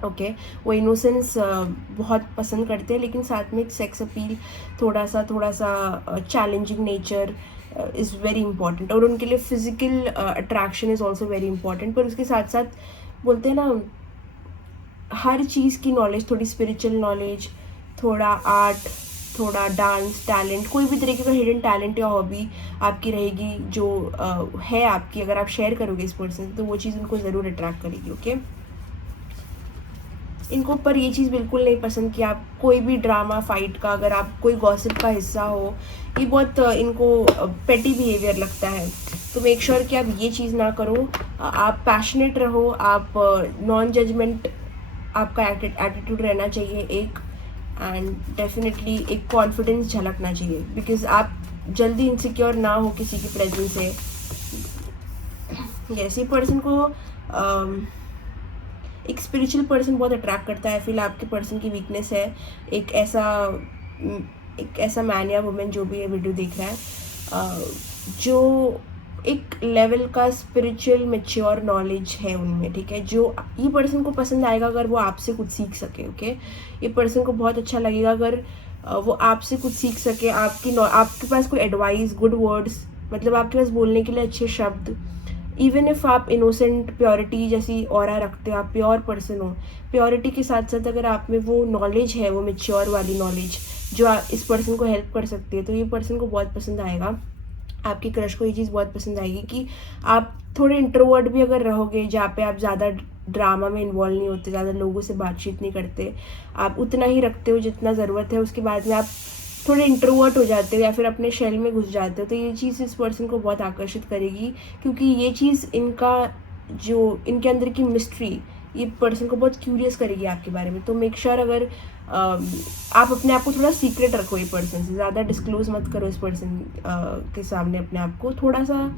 ओके, वो इनोसेंस बहुत पसंद करते हैं, लेकिन साथ में एक सेक्स अपील, थोड़ा सा challenging nature is very important. और उनके लिए physical attraction is also very important. पर उसके साथ साथ बोलते हैं ना, हर चीज़ की नॉलेज, थोड़ी स्पिरिचुअल नॉलेज, थोड़ा आर्ट, थोड़ा डांस, टैलेंट, कोई भी तरीके का हिडन टैलेंट या हॉबी आपकी रहेगी जो है आपकी, अगर आप शेयर करोगे इस पर्सन से तो वो चीज़ उनको ज़रूर अट्रैक्ट करेगी। ओके, इनको पर ये चीज़ बिल्कुल नहीं पसंद कि आप कोई भी ड्रामा, फाइट का, अगर आप कोई गॉसिप का हिस्सा हो, ये बहुत इनको पेटी बिहेवियर लगता है। तो मेक श्योर कि आप ये चीज़ ना करो। आप पैशनेट रहो, आप नॉन जजमेंट, आपका एटीट्यूड रहना चाहिए एक, एंड डेफिनेटली एक कॉन्फिडेंस झलकना चाहिए, बिकॉज आप जल्दी इनसिक्योर ना हो किसी की प्रेजेंस से। ऐसी पर्सन को एक स्पिरिचुअल पर्सन बहुत अट्रैक्ट करता है। फिर आपके पर्सन की वीकनेस है एक ऐसा मैन या वुमेन जो भी ये वीडियो देख रहा है, जो एक लेवल का स्पिरिचुअल मैच्योर नॉलेज है उनमें, ठीक है, जो ये पर्सन को पसंद आएगा अगर वो आपसे कुछ सीख सके। ओके, ये पर्सन को बहुत अच्छा लगेगा अगर वो आपसे कुछ सीख सके, आपके पास कोई एडवाइस, गुड वर्ड्स, मतलब आपके पास बोलने के लिए अच्छे शब्द। इवन इफ आप इनोसेंट, प्योरिटी जैसी ऑरा रखते हो, आप प्योर पर्सन हो, प्योरिटी के साथ साथ अगर आप में वो नॉलेज है, वो मैच्योर वाली नॉलेज जो इस पर्सन को हेल्प कर सकती है, तो ये पर्सन को बहुत पसंद आएगा। आपके क्रश को ये चीज़ बहुत पसंद आएगी कि आप थोड़े इंट्रोवर्ट भी अगर रहोगे, जहाँ पे आप ज़्यादा ड्रामा में इन्वॉल्व नहीं होते, ज़्यादा लोगों से बातचीत नहीं करते, आप उतना ही रखते हो जितना ज़रूरत है, उसके बाद में आप थोड़े इंट्रोवर्ट हो जाते हो या फिर अपने शेल में घुस जाते हो, तो ये चीज़ इस पर्सन को बहुत आकर्षित करेगी, क्योंकि ये चीज़ इनका जो इनके अंदर की मिस्ट्री ये पर्सन को बहुत क्यूरियस करेगी आपके बारे में। तो मेक श्योर अगर आप अपने आप को थोड़ा सीक्रेट रखो, ये पर्सन से ज़्यादा डिस्क्लोज मत करो इस पर्सन के सामने, अपने आप को थोड़ा सा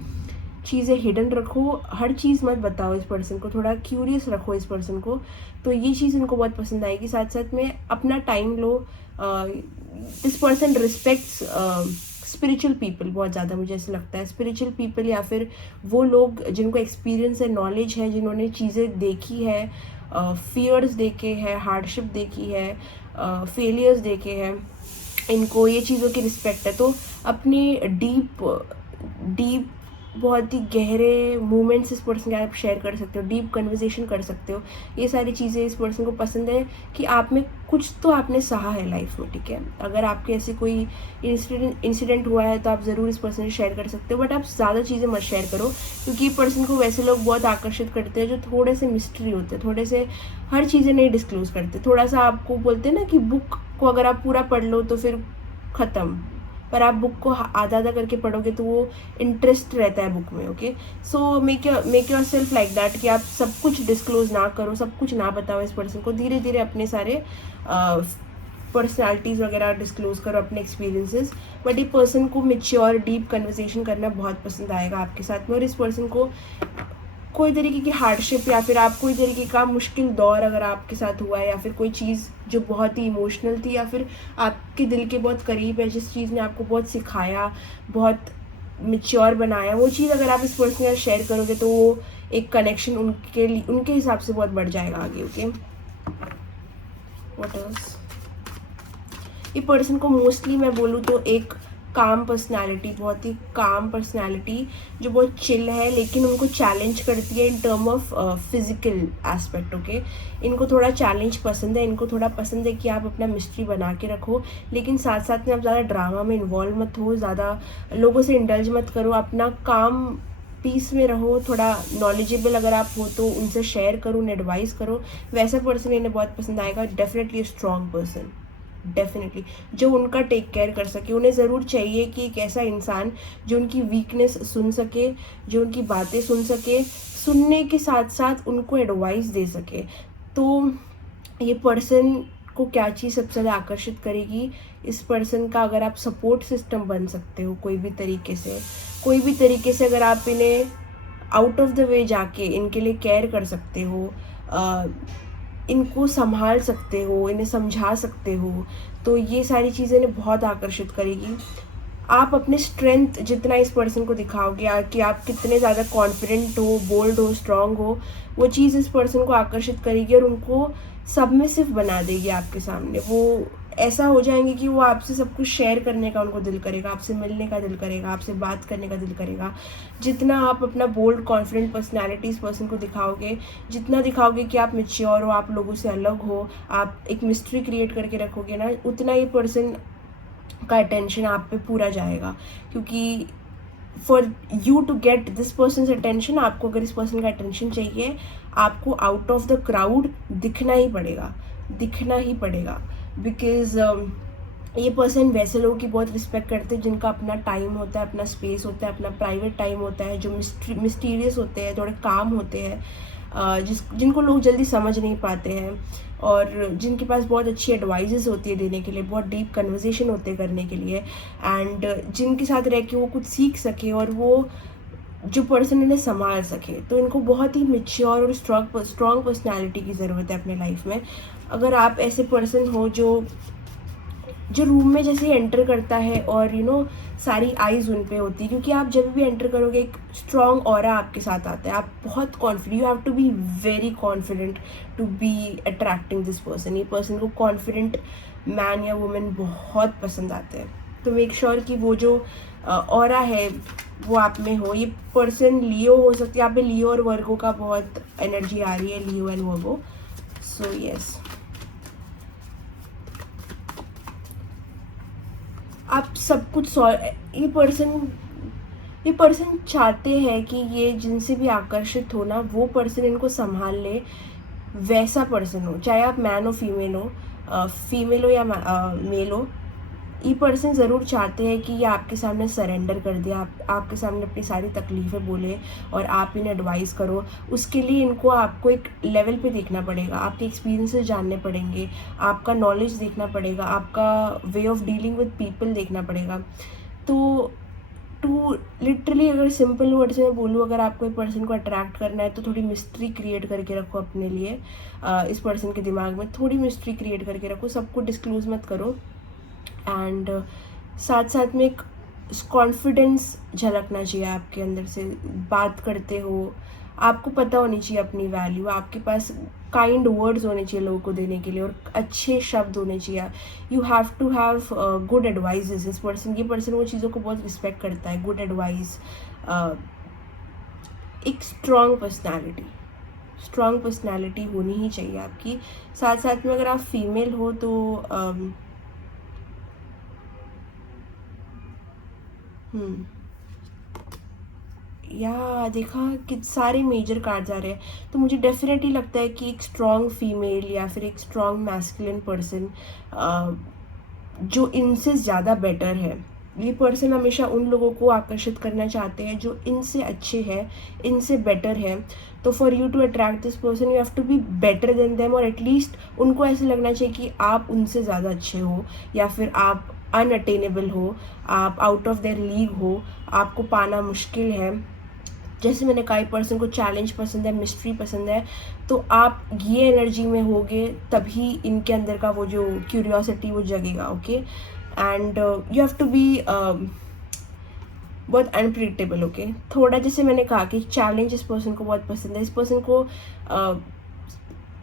चीज़ें हिडन रखो, हर चीज़ मत बताओ इस पर्सन को, थोड़ा क्यूरियस रखो इस पर्सन को। तो ये चीज़ इनको बहुत पसंद आएगी। साथ साथ में अपना time low. This person respects spiritual people बहुत ज़्यादा, मुझे ऐसा लगता है। स्पिरिचुअल पीपल या फिर वो लोग जिनको एक्सपीरियंस है, नॉलेज है, जिन्होंने चीज़ें देखी है, फियर्स देखे हैं, हार्डशिप देखी है, फेलियर्स देखे हैं, इनको ये चीज़ों की रिस्पेक्ट है। तो अपनी डीप बहुत ही गहरे मोमेंट्स इस पर्सन के आप शेयर कर सकते हो, डीप कन्वर्सेशन कर सकते हो। ये सारी चीज़ें इस पर्सन को पसंद है कि आप में कुछ तो आपने सहा है लाइफ में, ठीक है। अगर आपके ऐसे कोई इंसिडेंट हुआ है तो आप ज़रूर इस पर्सन से शेयर कर सकते हो, बट आप ज़्यादा चीज़ें मत शेयर करो, क्योंकि पर्सन को वैसे लोग बहुत आकर्षित करते हैं जो थोड़े से मिस्ट्री होते हैं, थोड़े से हर चीज़ें नहीं डिस्क्लोज करते। थोड़ा सा आपको बोलते हैं ना कि बुक को अगर आप पूरा पढ़ लो तो फिर ख़त्म, पर आप बुक को आधा आधा करके पढ़ोगे तो वो इंटरेस्ट रहता है बुक में। Okay, so make your self like that कि आप सब कुछ डिस्क्लोज ना करो, सब कुछ ना बताओ इस पर्सन को। धीरे धीरे अपने सारे पर्सनालिटीज़ वगैरह डिस्क्लोज करो, अपने एक्सपीरियंसेस। बट ये पर्सन को मेच्योर डीप कन्वर्सेशन करना बहुत पसंद आएगा आपके साथ में। और इस पर्सन को कोई तरीके की हार्डशिप या फिर आप कोई तरीके का मुश्किल दौर अगर आपके साथ हुआ है, या फिर कोई चीज़ जो बहुत ही इमोशनल थी या फिर आपके दिल के बहुत करीब है, जिस चीज़ ने आपको बहुत सिखाया, बहुत मेच्योर बनाया, वो चीज़ अगर आप इस पर्सन के साथ शेयर करोगे तो वो एक कनेक्शन उनके हिसाब से बहुत बढ़ जाएगा आगे। Okay, what else? ये पर्सन को मोस्टली मैं बोलूँ तो एक काम पर्सनालिटी, बहुत ही काम पर्सनालिटी जो बहुत चिल है, लेकिन उनको चैलेंज करती है in term of physical aspect. Okay, इनको थोड़ा चैलेंज पसंद है, इनको थोड़ा पसंद है कि आप अपना मिस्ट्री बना के रखो, लेकिन साथ साथ में आप ज़्यादा ड्रामा में इन्वॉल्व मत हो, ज़्यादा लोगों से इंडल्ज मत करो, अपना काम पीस में रहो। थोड़ा नॉलेजेबल अगर आप हो तो उनसे शेयर करो, उन्हें एडवाइस करो। वैसा पर्सन इन्हें बहुत पसंद आएगा। डेफिनेटली स्ट्रॉन्ग पर्सन, डेफिनेटली जो उनका टेक केयर कर सके। उन्हें ज़रूर चाहिए कि एक ऐसा इंसान जो उनकी वीकनेस सुन सके, जो उनकी बातें सुन सके, सुनने के साथ साथ उनको एडवाइस दे सके। तो ये पर्सन को क्या चीज़ सबसे ज़्यादा आकर्षित करेगी? इस पर्सन का अगर आप सपोर्ट सिस्टम बन सकते हो कोई भी तरीके से, अगर आप इन्हें आउट ऑफ द वे जाके इनके लिए केयर कर सकते हो, इनको संभाल सकते हो, इन्हें समझा सकते हो, तो ये सारी चीज़ें इन्हें बहुत आकर्षित करेगी। आप अपने स्ट्रेंथ जितना इस पर्सन को दिखाओगे कि आप कितने ज़्यादा कॉन्फिडेंट हो, बोल्ड हो, स्ट्रांग हो, वो चीज़ इस पर्सन को आकर्षित करेगी और उनको सबमिसिव बना देगी आपके सामने। वो ऐसा हो जाएंगे कि वो आपसे सब कुछ शेयर करने का उनको दिल करेगा, आपसे मिलने का दिल करेगा, आपसे बात करने का दिल करेगा। जितना आप अपना बोल्ड कॉन्फिडेंट पर्सनैलिटी इस पर्सन को दिखाओगे, जितना दिखाओगे कि आप मैच्योर हो, आप लोगों से अलग हो, आप एक मिस्ट्री क्रिएट करके रखोगे ना, उतना ये पर्सन का अटेंशन आप पे पूरा जाएगा। क्योंकि for you to get this person's attention, आपको अगर इस पर्सन का अटेंशन चाहिए, आपको आउट ऑफ द क्राउड दिखना ही पड़ेगा। बिकॉज ये पर्सन वैसे लोगों की बहुत रिस्पेक्ट करते हैं जिनका अपना टाइम होता है, अपना स्पेस होता है, अपना प्राइवेट टाइम होता है, जो मिस्टीरियस होते हैं, थोड़े काम होते हैं, जिनको लोग जल्दी समझ नहीं पाते हैं, और जिनके पास बहुत अच्छी एडवाइजेस होती है देने के लिए, बहुत डीप कन्वर्सेशन होते हैं करने के लिए, एंड जिनके साथ रह के वो कुछ सीख सके और वो जो पर्सन इन्हें संभाल सके। तो इनको बहुत ही मेच्योर और स्ट्रॉन्ग पर्सनैलिटी की ज़रूरत है अपने लाइफ में। अगर आप ऐसे पर्सन हो जो रूम में जैसे एंटर करता है और सारी आइज़ उन पे होती है, क्योंकि आप जब भी एंटर करोगे एक स्ट्रॉन्ग ऑरा आपके साथ आता है, आप बहुत confident, you have to be very confident to be attracting this person. ये पर्सन को कॉन्फिडेंट मैन या वुमेन बहुत पसंद आते हैं। तो मेक श्योर कि वो जो ऑरा है वो आप में हो। ये पर्सन लियो हो सकती है, यहाँ पे लियो और वर्गो का बहुत एनर्जी आ रही है, लियो एंड वर्गो। सो यस, आप सब कुछ ये पर्सन ये पर्सन चाहते हैं कि ये जिनसे भी आकर्षित हो ना, वो पर्सन इनको संभाल ले, वैसा पर्सन हो, चाहे आप मैन हो फीमेल हो, फीमेल हो या मेल हो। ये पर्सन ज़रूर चाहते हैं कि ये आपके सामने सरेंडर कर दे, आपके सामने अपनी सारी तकलीफ़ें बोले और आप इन्हें एडवाइस करो। उसके लिए इनको आपको एक लेवल पे देखना पड़ेगा, आपके एक्सपीरियंसेस जानने पड़ेंगे, आपका नॉलेज देखना पड़ेगा, आपका way of dealing with people देखना पड़ेगा। तो टू लिटरली अगर सिंपल वर्ड्स में बोलूँ, अगर आपको एक पर्सन को अट्रैक्ट करना है तो थोड़ी मिस्ट्री क्रिएट करके रखो अपने लिए। इस पर्सन के दिमाग में थोड़ी मिस्ट्री क्रिएट करके रखो, सबको डिस्क्लोज मत करो। एंड साथ साथ में एक कॉन्फिडेंस झलकना चाहिए आपके अंदर से। बात करते हो, आपको पता होनी चाहिए अपनी वैल्यू, आपके पास काइंड वर्ड्स होने चाहिए लोगों को देने के लिए और अच्छे शब्द होने चाहिए। You have to have good advices. इस पर्सन, ये पर्सन वो चीज़ों को बहुत रिस्पेक्ट करता है, गुड एडवाइस, एक स्ट्रॉन्ग पर्सनैलिटी होनी ही चाहिए आपकी। साथ साथ में अगर आप फीमेल हो तो या देखा कि सारे मेजर कार्ड्स आ रहे हैं, तो मुझे डेफिनेटली लगता है कि एक स्ट्रॉन्ग फीमेल या फिर एक स्ट्रॉन्ग मैस्कुलिन पर्सन जो इनसे ज़्यादा बेटर है। ये पर्सन हमेशा उन लोगों को आकर्षित करना चाहते हैं जो इनसे अच्छे हैं, इनसे बेटर हैं। तो for you to attract this person you have to be better than them, और एटलीस्ट उनको ऐसे लगना चाहिए कि आप उनसे ज़्यादा अच्छे हो या फिर आप अनअटेनेबल हो, आप आउट ऑफ देयर लीग हो, आपको पाना मुश्किल है। जैसे मैंने कहा, पर्सन को चैलेंज पसंद है, मिस्ट्री पसंद है, तो आप ये एनर्जी में होगे तभी इनके अंदर का वो जो क्यूरियोसिटी वो जगेगा। Okay, and you have to be बहुत अनप्रिडिक्टेबल। ओके, थोड़ा जैसे मैंने कहा कि चैलेंज इस पर्सन को बहुत पसंद है। इस पर्सन को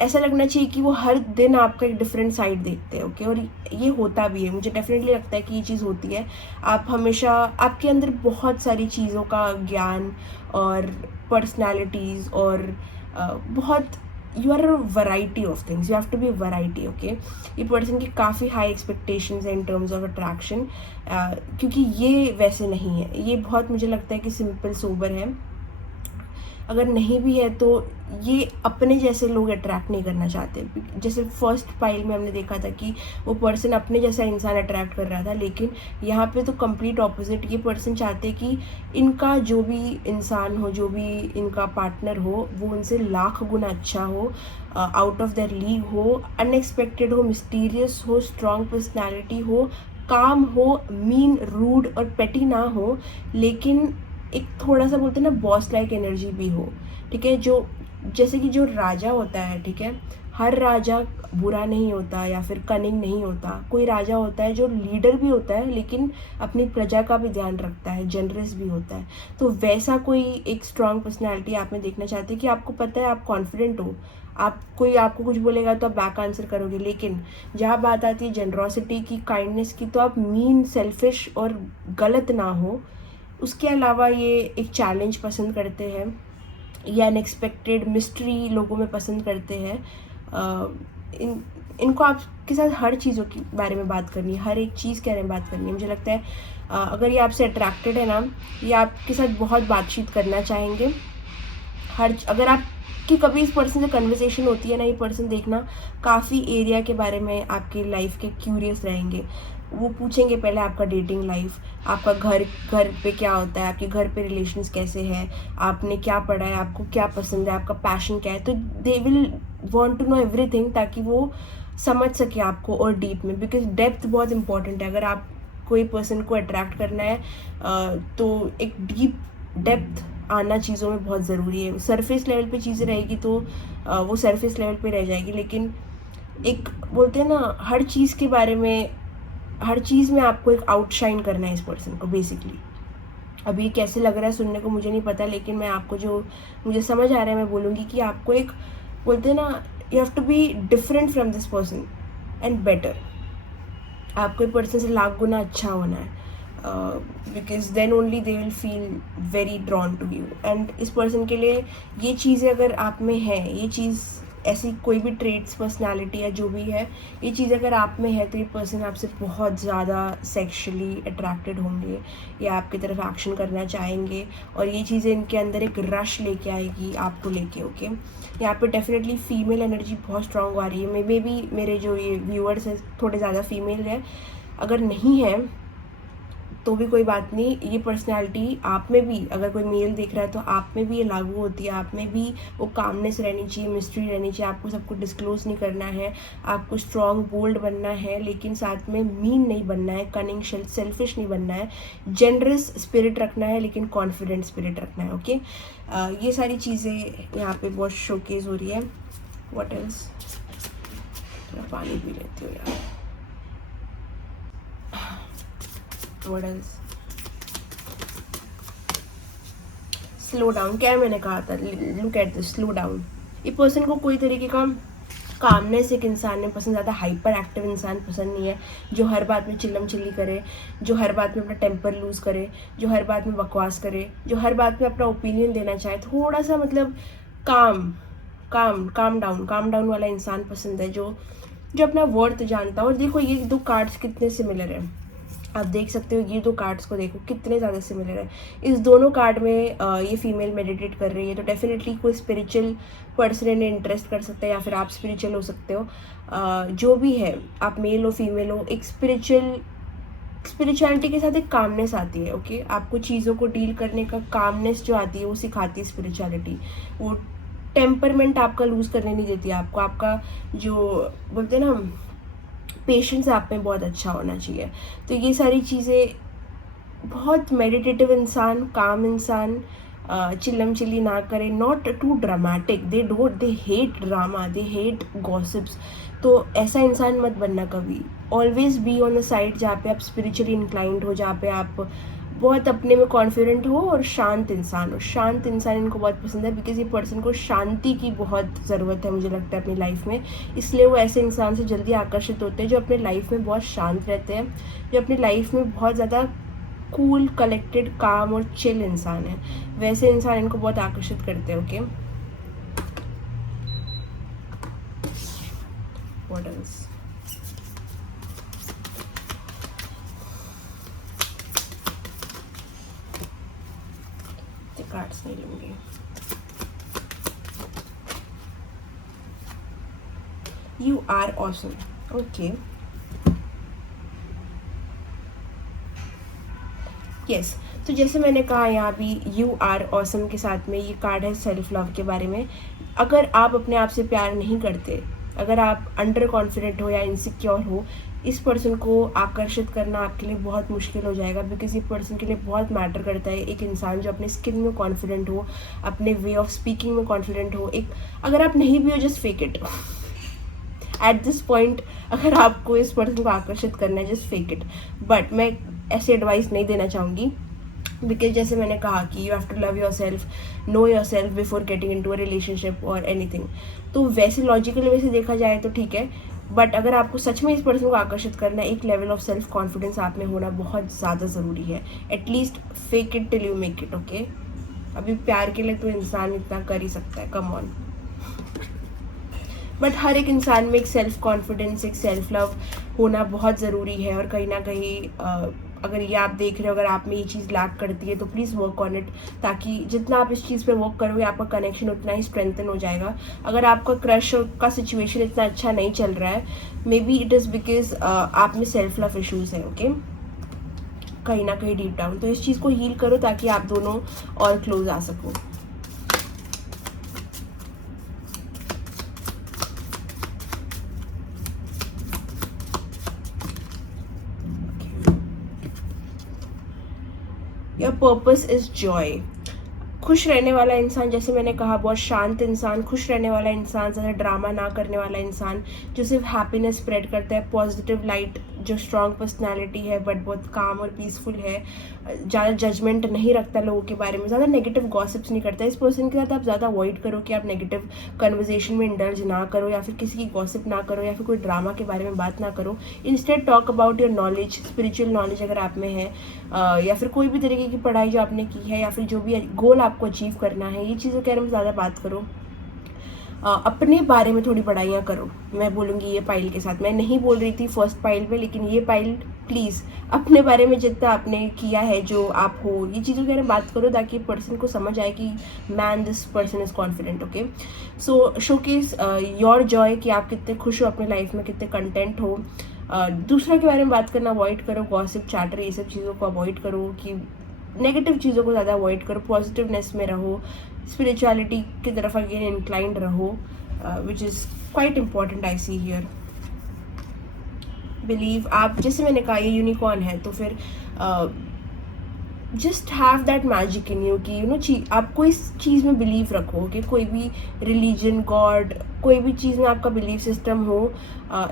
ऐसा लगना चाहिए कि वो हर दिन आपका एक डिफरेंट साइड देखते हैं। ओके, और ये होता भी है, मुझे डेफिनेटली लगता है कि ये चीज़ होती है। आप हमेशा, आपके अंदर बहुत सारी चीज़ों का ज्ञान और पर्सनालिटीज़ और बहुत, you are a variety of things, you have to be variety. Okay, ये पर्सन की काफ़ी हाई एक्सपेक्टेशंस है इन टर्म्स ऑफ अट्रैक्शन, क्योंकि ये वैसे नहीं है। ये बहुत, मुझे लगता है कि सिंपल सोबर है। अगर नहीं भी है तो ये अपने जैसे लोग अट्रैक्ट नहीं करना चाहते। जैसे फर्स्ट पाइल में हमने देखा था कि वो पर्सन अपने जैसा इंसान अट्रैक्ट कर रहा था, लेकिन यहाँ पे तो कंप्लीट ऑपोजिट। ये पर्सन चाहते कि इनका जो भी इंसान हो, जो भी इनका पार्टनर हो, वो उनसे लाख गुना अच्छा हो, आउट ऑफ देयर लीग हो, अनएक्सपेक्टेड हो, मिस्टीरियस हो, स्ट्रॉन्ग पर्सनैलिटी हो, काम हो, मीन, रूड और पेटी ना हो, लेकिन एक थोड़ा सा बोलते हैं ना बॉस लाइक एनर्जी भी हो। ठीक है, जो जैसे कि जो राजा होता है, ठीक है, हर राजा बुरा नहीं होता या फिर कनिंग नहीं होता। कोई राजा होता है जो लीडर भी होता है लेकिन अपनी प्रजा का भी ध्यान रखता है, जनरस भी होता है। तो वैसा कोई एक स्ट्रॉन्ग पर्सनैलिटी आप में देखना चाहते हैं कि आपको पता है, आप कॉन्फिडेंट हो, आप कोई आपको कुछ बोलेगा तो आप बैक आंसर करोगे, लेकिन जहाँ बात आती है जनरॉसिटी की, काइंडनेस की, तो आप मीन, सेल्फिश और गलत ना हो। उसके अलावा ये एक चैलेंज पसंद करते हैं, या अनएक्सपेक्टेड मिस्ट्री लोगों में पसंद करते हैं। इनको आपके साथ हर चीज़ों के बारे में बात करनी है, हर एक चीज़ के बारे में बात करनी है। मुझे लगता है अगर ये आपसे अट्रैक्टेड है ना, ये आपके साथ बहुत बातचीत करना चाहेंगे। अगर आपकी कभी इस पर्सन से कन्वर्सेशन होती है ना, ये पर्सन देखना काफ़ी एरिया के बारे में आपकी लाइफ के क्यूरियस रहेंगे। वो पूछेंगे पहले आपका डेटिंग लाइफ, आपका घर पे क्या होता है, आपके घर पे रिलेशंस कैसे हैं, आपने क्या पढ़ा है, आपको क्या पसंद है, आपका पैशन क्या है। तो they will want to know everything, ताकि वो समझ सके आपको और डीप में, बिकॉज डेप्थ बहुत इंपॉर्टेंट है। अगर आप कोई पर्सन को अट्रैक्ट करना है तो एक डीप डेप्थ आना चीज़ों में बहुत ज़रूरी है। सरफेस लेवल पे चीज़ें रहेगी तो वो सरफेस लेवल पे रह जाएगी, लेकिन एक बोलते हैं ना, हर चीज़ के बारे में, हर चीज़ में आपको एक आउटशाइन करना है इस पर्सन को बेसिकली। अभी कैसे लग रहा है सुनने को मुझे नहीं पता, लेकिन मैं आपको जो मुझे समझ आ रहा है मैं बोलूँगी कि आपको एक, बोलते हैं ना, you have to be different from this person and better. आपको एक पर्सन से लाख गुना अच्छा होना है, because then only they will feel very drawn to you. And इस पर्सन के लिए ये चीज़ें अगर आप में है, ये चीज़ ऐसी कोई भी ट्रेड्स, पर्सनालिटी या जो भी है, ये चीज़ अगर आप में है तो ये पर्सन आपसे बहुत ज़्यादा सेक्शुअली अट्रैक्टेड होंगे या आपकी तरफ एक्शन करना चाहेंगे, और ये चीज़ें इनके अंदर एक रश लेके आएगी आपको लेके। ओके, यहाँ पे डेफिनेटली फीमेल एनर्जी बहुत स्ट्रांग आ रही है। मे बी मेरे जो ये व्यूअर्स हैं थोड़े ज़्यादा फीमेल है, अगर नहीं है तो भी कोई बात नहीं। ये पर्सनालिटी आप में भी, अगर कोई मेल देख रहा है तो आप में भी ये लागू होती है। आप में भी वो कामनेस रहनी चाहिए, मिस्ट्री रहनी चाहिए। आपको सबको डिस्क्लोज नहीं करना है, आपको स्ट्रॉन्ग बोल्ड बनना है, लेकिन साथ में मीन नहीं बनना है, कनिंग सेल्फिश नहीं बनना है, जेनरस स्पिरिट रखना है, लेकिन कॉन्फिडेंट स्पिरिट रखना है। ओके, ये सारी चीज़ें यहाँ पे बहुत शोकेस हो रही है। व्हाट एल्स, थोड़ा पानी पी लेती हूँ यार। What else? स्लो डाउन, क्या मैंने कहा था, look at this, slow down. ये पर्सन को कोई तरीके का कामनेस एक इंसान में पसंद, ज़्यादा हाइपर एक्टिव इंसान पसंद नहीं है, जो हर बात में चिल्लम चिल्ली करे, जो हर बात में अपना टेम्पर लूज करे, जो हर बात में बकवास करे, जो हर बात में अपना ओपिनियन देना चाहे। थोड़ा सा मतलब काम डाउन वाला इंसान पसंद है, जो अपना वर्थ जानता है। और देखो ये दो कार्ड्स कितने सिमिलर हैं, आप देख सकते हो, ये दो कार्ड्स को देखो कितने ज़्यादा सिमिलर है। इस दोनों कार्ड में ये फीमेल मेडिटेट कर रही है, तो डेफिनेटली कोई स्पिरिचुअल पर्सन इन्हें इंटरेस्ट कर सकता है, या फिर आप स्पिरिचुअल हो सकते हो। जो भी है, आप मेल हो फीमेल हो, एक स्पिरिचुअलिटी के साथ एक कामनेस आती है। ओके, आपको चीज़ों को डील करने का कामनेस जो आती है वो सिखाती है स्पिरिचुअलिटी। वो टेम्परमेंट आपका लूज़ करने नहीं देती आपको। आपका जो बोलते हैं ना, पेशेंस आप में बहुत अच्छा होना चाहिए। तो ये सारी चीज़ें, बहुत मेडिटेटिव इंसान, काम इंसान, चिल्लम चिल्ली ना करे, not too dramatic, they hate drama, they hate gossips. तो ऐसा इंसान मत बनना कभी। Always be on the side जहाँ पे आप स्पिरिचुअली इंक्लाइंड हो, जहाँ पे आप बहुत अपने में कॉन्फिडेंट हो, और शांत इंसान हो। शांत इंसान इनको बहुत पसंद है, बिकॉज ये पर्सन को शांति की बहुत ज़रूरत है, मुझे लगता है, अपनी लाइफ में। इसलिए वो ऐसे इंसान से जल्दी आकर्षित होते हैं जो अपने लाइफ में बहुत शांत रहते हैं, जो अपनी लाइफ में बहुत ज़्यादा कूल, कलेक्टेड, काम और चिल इंसान है। वैसे इंसान इनको बहुत आकर्षित करते हैं। ओके, व्हाट एल्स, कार्ड्स नहीं लूंगी। You are awesome. Okay, yes, तो जैसे मैंने कहा यहाँ भी यू आर ऑसम के साथ में ये कार्ड है सेल्फ लव के बारे में। अगर आप अपने आप से प्यार नहीं करते, अगर आप अंडर कॉन्फिडेंट हो या इनसिक्योर हो, इस पर्सन को आकर्षित करना आपके लिए बहुत मुश्किल हो जाएगा, बिकॉज ये पर्सन के लिए बहुत मैटर करता है एक इंसान जो अपने स्किन में कॉन्फिडेंट हो, अपने वे ऑफ स्पीकिंग में कॉन्फिडेंट हो। एक, अगर आप नहीं भी हो, just fake it at this point. अगर आपको इस पर्सन को आकर्षित करना है, जस्ट फेक इट। बट मैं ऐसी एडवाइस नहीं देना चाहूँगी, बिकॉज जैसे मैंने कहा कि you have to love yourself, know yourself before getting into a relationship और एनीथिंग। तो वैसे लॉजिकल वे से देखा जाए तो ठीक है, बट अगर आपको सच में इस पर्सन को आकर्षित करना है, एक लेवल ऑफ सेल्फ कॉन्फिडेंस आप में होना बहुत ज़्यादा ज़रूरी है। At least fake it till you make it. Okay, अभी प्यार के लिए तो इंसान इतना कर ही सकता है, कम ऑन। बट हर एक इंसान में एक सेल्फ कॉन्फिडेंस, एक सेल्फ लव होना बहुत ज़रूरी है। और कहीं ना कहीं अगर ये आप देख रहे हो, अगर आप में ये चीज़ लैक करती है, तो प्लीज़ वर्क ऑन इट, ताकि जितना आप इस चीज़ पे वर्क करोगे आपका कनेक्शन उतना ही स्ट्रेंथन हो जाएगा। अगर आपका क्रश का सिचुएशन इतना अच्छा नहीं चल रहा है, may be it is because आप में सेल्फ लव इशूज़ है। ओके, कहीं ना कहीं डीप डाउन, तो इस चीज़ को हील करो ताकि आप दोनों और क्लोज आ सको। Your purpose is Joy. खुश रहने वाला इंसान, जैसे मैंने कहा, बहुत शांत इंसान, खुश रहने वाला इंसान, ज़्यादा ड्रामा ना करने वाला इंसान, जो सिर्फ हैप्पीनेस स्प्रेड करता है, पॉजिटिव लाइट, जो स्ट्रॉन्ग पर्सनालिटी है बट बहुत काम और पीसफुल है, ज़्यादा जजमेंट नहीं रखता लोगों के बारे में, ज़्यादा नेगेटिव गॉसिप्स नहीं करता। इस पर्सन के साथ आप ज़्यादा अवॉइड करो कि आप नेगेटिव कन्वर्जेशन में इंडल्ज ना करो, या फिर किसी की गॉसिप ना करो, या फिर कोई ड्रामा के बारे में बात ना करो। Instead talk about your knowledge, spiritual knowledge अगर आप में है, या फिर कोई भी तरीके की पढ़ाई जो आपने की है, या फिर जो भी गोल आपको अचीव करना है, ये चीज़ों के बारे में ज़्यादा बात करो। अपने बारे में थोड़ी बड़ाइयाँ करो। मैं बोलूँगी ये पाइल के साथ, मैं नहीं बोल रही थी फर्स्ट पाइल में, लेकिन ये पाइल प्लीज़ अपने बारे में जितना आपने किया है, जो आप हो, ये चीज़ों के बारे में बात करो, ताकि पर्सन को समझ आए कि man this person is confident. Okay, so showcase your Joy, कि आप कितने खुश हो अपने लाइफ में, कितने कंटेंट हो। दूसरा के बारे में बात करना अवॉइड करो, गॉसिप, चैटर, ये सब चीज़ों को अवॉइड करो, कि नेगेटिव चीज़ों को ज़्यादा अवॉइड करो, पॉजिटिवनेस में रहो, स्पिरिचुअलिटी की तरफ अगेन इंक्लाइंड रहो, which is quite important I see here. Believe, आप जैसे मैंने कहा ये यूनिकॉर्न है, तो फिर just have that magic in you, कि यू नो आपको इस चीज़ में बिलीव रखो, कि कोई भी रिलीजन, गॉड, कोई भी चीज़ में आपका बिलीव सिस्टम हो,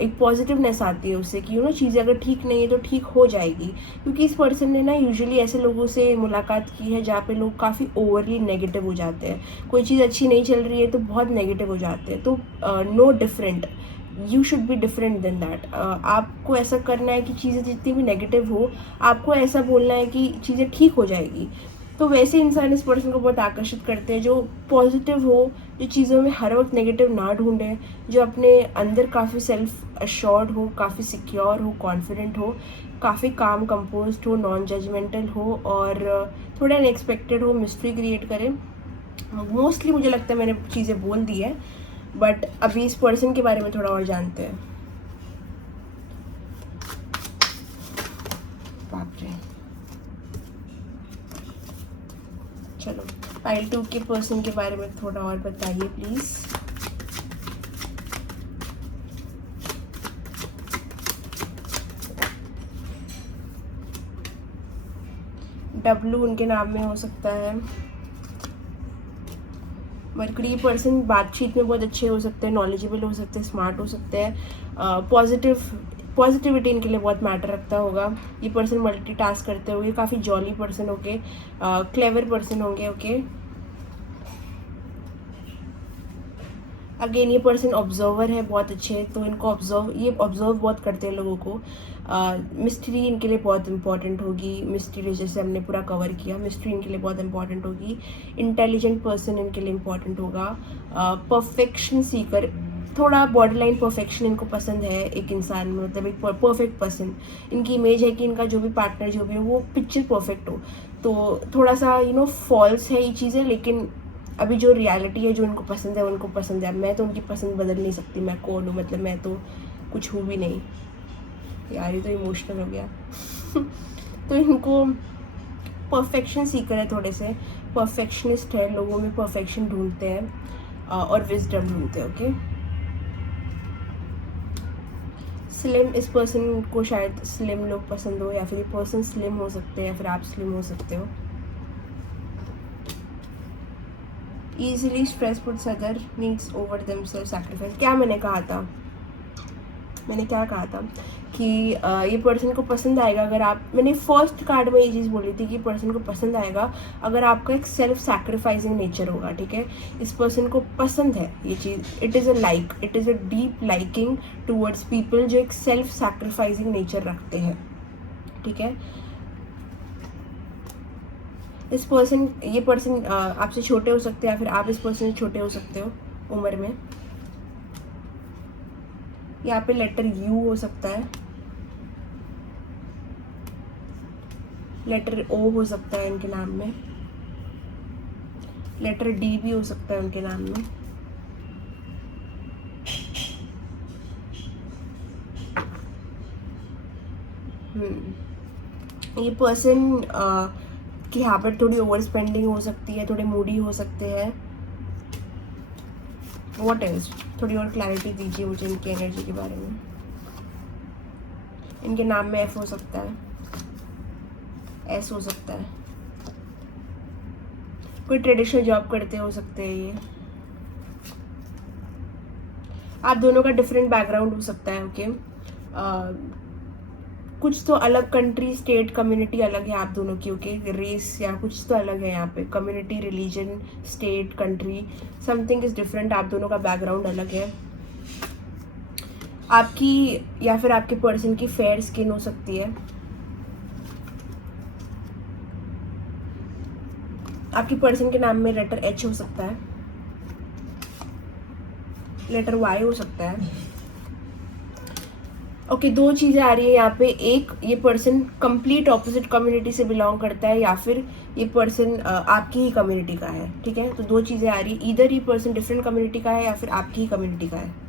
एक पॉजिटिवनेस आती है उससे, कि यू नो चीज़ें अगर ठीक नहीं है तो ठीक हो जाएगी। क्योंकि इस पर्सन ने ना यूजुअली ऐसे लोगों से मुलाकात की है जहाँ पे लोग काफ़ी ओवरली नेगेटिव हो जाते हैं। कोई चीज़ अच्छी नहीं चल रही है तो बहुत नेगेटिव हो जाते हैं। तो no different, you should be different than that. आपको ऐसा करना है कि चीज़ें जितनी भी नेगेटिव हो, आपको ऐसा बोलना है कि चीज़ें ठीक हो जाएगी। तो वैसे इंसान इस पर्सन को बहुत आकर्षित करते हैं, जो पॉजिटिव हो, जो चीज़ों में हर वक्त नेगेटिव ना ढूंढे, जो अपने अंदर काफ़ी सेल्फ अश्योर्ड हो, काफ़ी सिक्योर हो, कॉन्फिडेंट हो, काफ़ी काम कंपोज्ड हो, नॉन जजमेंटल हो, और थोड़ा अनएक्सपेक्टेड हो, मिस्ट्री क्रिएट करे। मोस्टली मुझे लगता है मैंने चीज़ें बोल दी है, बट अभी इस पर्सन के बारे में थोड़ा और जानते हैं। बाप रे, चलो पाइल 2 के पर्सन के बारे में थोड़ा और बताइए प्लीज। डब्लू उनके नाम में हो सकता है। मरकरी पर्सन बातचीत में बहुत अच्छे हो सकते हैं, नॉलेजेबल हो सकते हैं, स्मार्ट हो सकते हैं, पॉजिटिविटी इनके लिए बहुत मैटर रखता होगा। ये पर्सन मल्टीटास्क करते होंगे, काफ़ी जॉली पर्सन होंगे, क्लेवर पर्सन होंगे। ओके, अगेन ये पर्सन ऑब्जर्वर है बहुत अच्छे, तो इनको ऑब्जर्व बहुत करते हैं लोगों को। मिस्ट्री इनके लिए बहुत इंपॉर्टेंट होगी, मिस्ट्री जैसे हमने पूरा कवर किया, मिस्ट्री इनके लिए बहुत इंपॉर्टेंट होगी। इंटेलिजेंट पर्सन इनके लिए इंपॉर्टेंट होगा। परफेक्शन सीकर, थोड़ा बॉर्डर लाइन परफेक्शन इनको पसंद है एक इंसान में, मतलब एक परफेक्ट पर्सन। इनकी इमेज है कि इनका जो भी पार्टनर जो भी हो वो पिक्चर परफेक्ट हो। तो थोड़ा सा फॉल्स है ये चीज़ें, लेकिन अभी जो रियलिटी है, जो उनको पसंद है उनको पसंद है। मैं तो उनकी पसंद बदल नहीं सकती, मैं कौन हूँ, मतलब मैं तो कुछ हूँ भी नहीं। यार ये तो इमोशनल हो गया। तो इनको परफेक्शन सीकर है, थोड़े से परफेक्शनिस्ट है, लोगों में परफेक्शन ढूंढते हैं और विजडम ढूंढते हैं। ओके, स्लिम, इस पर्सन को शायद स्लिम लोग पसंद हो, या फिर ये पर्सन स्लिम हो सकते हैं, या फिर आप स्लिम हो सकते हो। Easily stress puts other needs over themselves sacrifice. क्या मैंने कहा था, मैंने क्या कहा था कि ये पर्सन को पसंद आएगा अगर आप, मैंने फर्स्ट कार्ड में ये चीज़ बोली थी कि पर्सन को पसंद आएगा अगर आपका एक सेल्फ सैक्रिफाइसिंग नेचर होगा। ठीक है, इस पर्सन को पसंद है ये चीज़, it is a deep liking towards people जो एक सेल्फ सैक्रिफाइसिंग नेचर रखते हैं। ठीक है, इस पर्सन, ये पर्सन आपसे छोटे हो सकते हैं, या फिर आप इस पर्सन से छोटे हो सकते हो उम्र में। यहाँ पे लेटर यू हो सकता है, लेटर ओ हो सकता है उनके नाम में, लेटर डी भी हो सकता है उनके नाम में। ये पर्सन की हैबिट थोड़ी ओवर स्पेंडिंग हो सकती है, थोड़े मूडी हो सकते हैं। व्हाट एल्स, थोड़ी और क्लैरिटी दीजिए मुझे इनकी एनर्जी के बारे में। इनके नाम में एफ हो सकता है, एस हो सकता है, कोई ट्रेडिशनल जॉब करते हो सकते हैं ये। आप दोनों का डिफरेंट बैकग्राउंड हो सकता है। ओके, कुछ तो अलग, कंट्री, स्टेट, कम्युनिटी अलग है आप दोनों की। ओके, रेस या कुछ तो अलग है यहाँ पे, community, religion, state, country, something is different. आप दोनों का बैकग्राउंड अलग है। आपकी या फिर आपके पर्सन की फेयर स्किन हो सकती है, आपकी पर्सन के नाम में लेटर एच हो सकता है। लेटर वाई हो सकता है। ओके, दो चीज़ें आ रही है यहाँ पे। एक, ये पर्सन कंप्लीट ऑपोजिट कम्युनिटी से बिलोंग करता है या फिर ये पर्सन आपकी ही कम्युनिटी का है। ठीक है, तो दो चीज़ें आ रही है, इधर ये पर्सन डिफरेंट कम्युनिटी का है या फिर आपकी ही कम्युनिटी का है।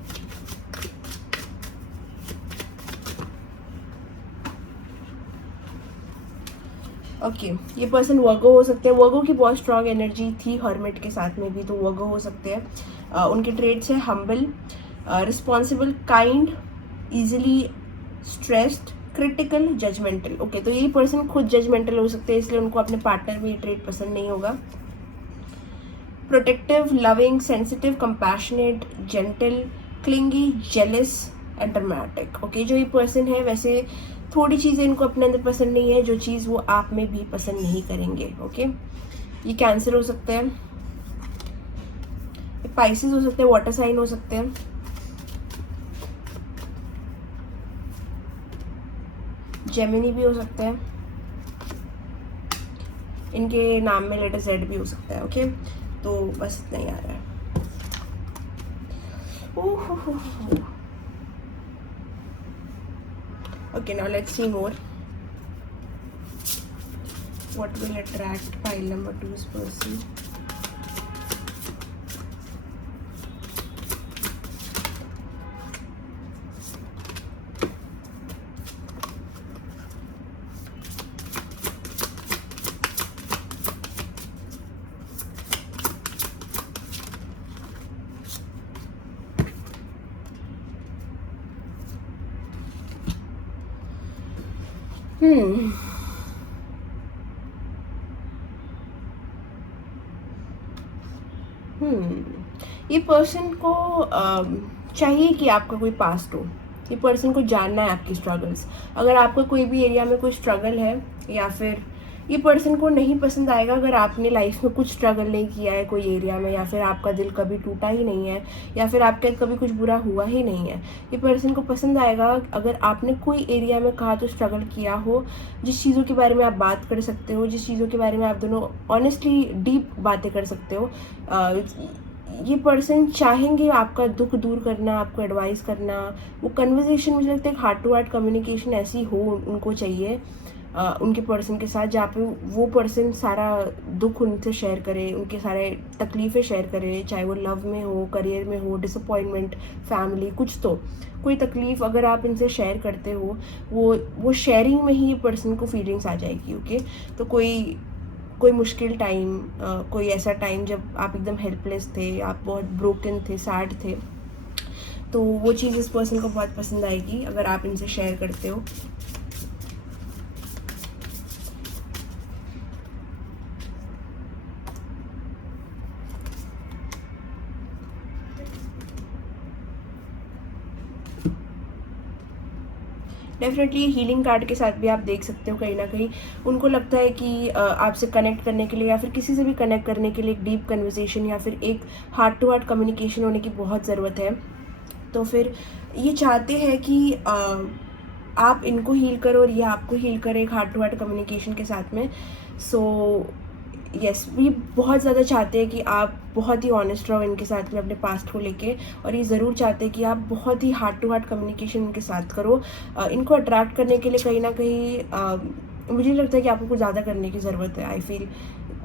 ओके, ये पर्सन वर्गो हो सकते हैं। वर्गो की बहुत स्ट्रांग एनर्जी थी हर्मिट के साथ में भी, तो वर्गो हो सकते हैं। उनके ट्रेड्स है humble, responsible, kind, easily stressed, critical, judgmental. Okay, तो ये पर्सन खुद जजमेंटल हो सकते हैं, इसलिए उनको अपने पार्टनर में ये ट्रेड पसंद नहीं होगा। Protective, loving, sensitive, compassionate, gentle, clingy, jealous and dramatic. Okay, जो ये पर्सन है वैसे थोड़ी चीज़ें इनको अपने अंदर पसंद नहीं है, जो चीज़ वो आप में भी पसंद नहीं करेंगे। ओके, ये कैंसर हो सकते हैं, पाइसेस हो सकते हैं, वाटर साइन हो सकते हैं, जेमिनी भी हो सकते हैं, इनके नाम में लेटर जेड भी हो सकता है। ओके, तो बस इतना ही आ रहा है। Okay, now let's see more. What will attract pile number 2's person? ये पर्सन को चाहिए कि आपका कोई पास्ट हो। ये पर्सन को जानना है आपकी स्ट्रगल्स। अगर आपका कोई भी एरिया में कोई स्ट्रगल है, या फिर ये पर्सन को नहीं पसंद आएगा अगर आपने लाइफ में कुछ स्ट्रगल नहीं किया है कोई एरिया में, या फिर आपका दिल कभी टूटा ही नहीं है, या फिर आपके कभी कुछ बुरा हुआ ही नहीं है। ये पर्सन को पसंद आएगा अगर आपने कोई एरिया में कहा तो स्ट्रगल किया हो, जिस चीज़ों के बारे में आप बात कर सकते हो, जिस चीज़ों के बारे में आप दोनों ऑनेस्टली डीप बातें कर सकते हो। ये पर्सन चाहेंगे आपका दुख दूर करना, आपको एडवाइस करना। वो कन्वर्सेशन, मुझे लगता है हार्ट टू हार्ट कम्युनिकेशन ऐसी हो उनको चाहिए उनके पर्सन के साथ, जहाँ पे वो पर्सन सारा दुख उनसे शेयर करे, उनके सारे तकलीफ़ें शेयर करे, चाहे वो लव में हो, करियर में हो, डिसअपॉइंटमेंट, फैमिली, कुछ तो कोई तकलीफ़ अगर आप इनसे शेयर करते हो, वो शेयरिंग में ही ये पर्सन को फीलिंग्स आ जाएगी। ओके, तो कोई मुश्किल टाइम, कोई ऐसा टाइम जब आप एकदम हेल्पलेस थे, आप बहुत ब्रोकन थे, सैड थे, तो वो चीज़ इस पर्सन को बहुत पसंद आएगी अगर आप इनसे शेयर करते हो। डेफिनेटली हीलिंग कार्ड के साथ भी आप देख सकते हो, कहीं ना कहीं उनको लगता है कि आपसे कनेक्ट करने के लिए या फिर किसी से भी कनेक्ट करने के लिए एक डीप कन्वर्सेशन या फिर एक हार्ट टू हार्ट कम्युनिकेशन होने की बहुत ज़रूरत है। तो फिर ये चाहते हैं कि आप इनको हील करो और ये आपको हील करे एक हार्ट टू हार्ट कम्युनिकेशन के साथ में। सो यस, ये बहुत ज़्यादा चाहते हैं कि आप बहुत ही ऑनेस्ट रहो इनके साथ में अपने पास्ट को लेके, और ये ज़रूर चाहते हैं कि आप बहुत ही हार्ट टू हार्ट कम्युनिकेशन इनके साथ करो। इनको अट्रैक्ट करने के लिए कहीं ना कहीं मुझे लगता है कि आपको कुछ ज़्यादा करने की ज़रूरत है। I feel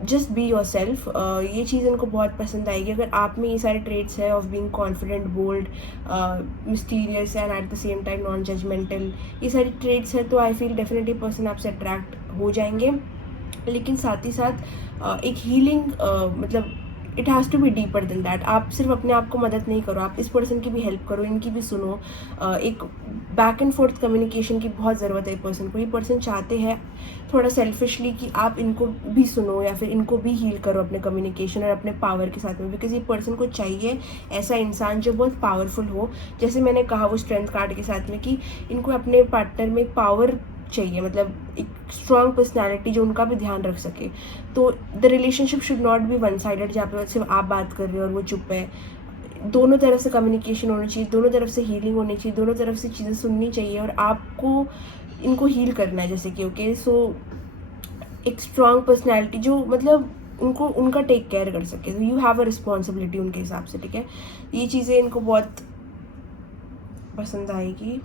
just be your self, ये चीज़ इनको बहुत पसंद आएगी अगर आप में ये सारे ट्रेड्स है of being confident, bold, mysterious and at the same time non judgmental, ये सारी ट्रेड्स है, तो आई फील डेफिनेटली पर्सन आपसे अट्रैक्ट हो जाएंगे। लेकिन साथ ही साथ एक हीलिंग, मतलब it has to be deeper than that. आप सिर्फ अपने आप को मदद नहीं करो, आप इस पर्सन की भी हेल्प करो, इनकी भी सुनो। एक बैक एंड फोर्थ कम्युनिकेशन की बहुत ज़रूरत है पर्सन को। ये पर्सन चाहते हैं थोड़ा सेल्फिशली कि आप इनको भी सुनो या फिर इनको भी हील करो अपने कम्युनिकेशन और अपने पावर के साथ में, बिकॉज ये पर्सन को चाहिए ऐसा इंसान जो बहुत पावरफुल हो। जैसे मैंने कहा वो स्ट्रेंथ कार्ड के साथ में कि इनको अपने पार्टनर में पावर चाहिए, मतलब एक स्ट्रॉन्ग पर्सनैलिटी जो उनका भी ध्यान रख सके। तो the relationship should not be one sided जहाँ पे सिर्फ आप बात कर रहे हो और वो चुप है। दोनों तरफ से कम्युनिकेशन होना चाहिए, दोनों तरफ से हीलिंग होनी चाहिए, दोनों तरफ से चीज़ें सुननी चाहिए और आपको इनको हील करना है। जैसे कि ओके, सो एक स्ट्रॉन्ग पर्सनैलिटी जो मतलब उनको उनका टेक केयर कर सके। यू हैव अ रिस्पॉन्सिबिलिटी उनके हिसाब से, ठीक है। ये चीज़ें इनको बहुत पसंद आएगी।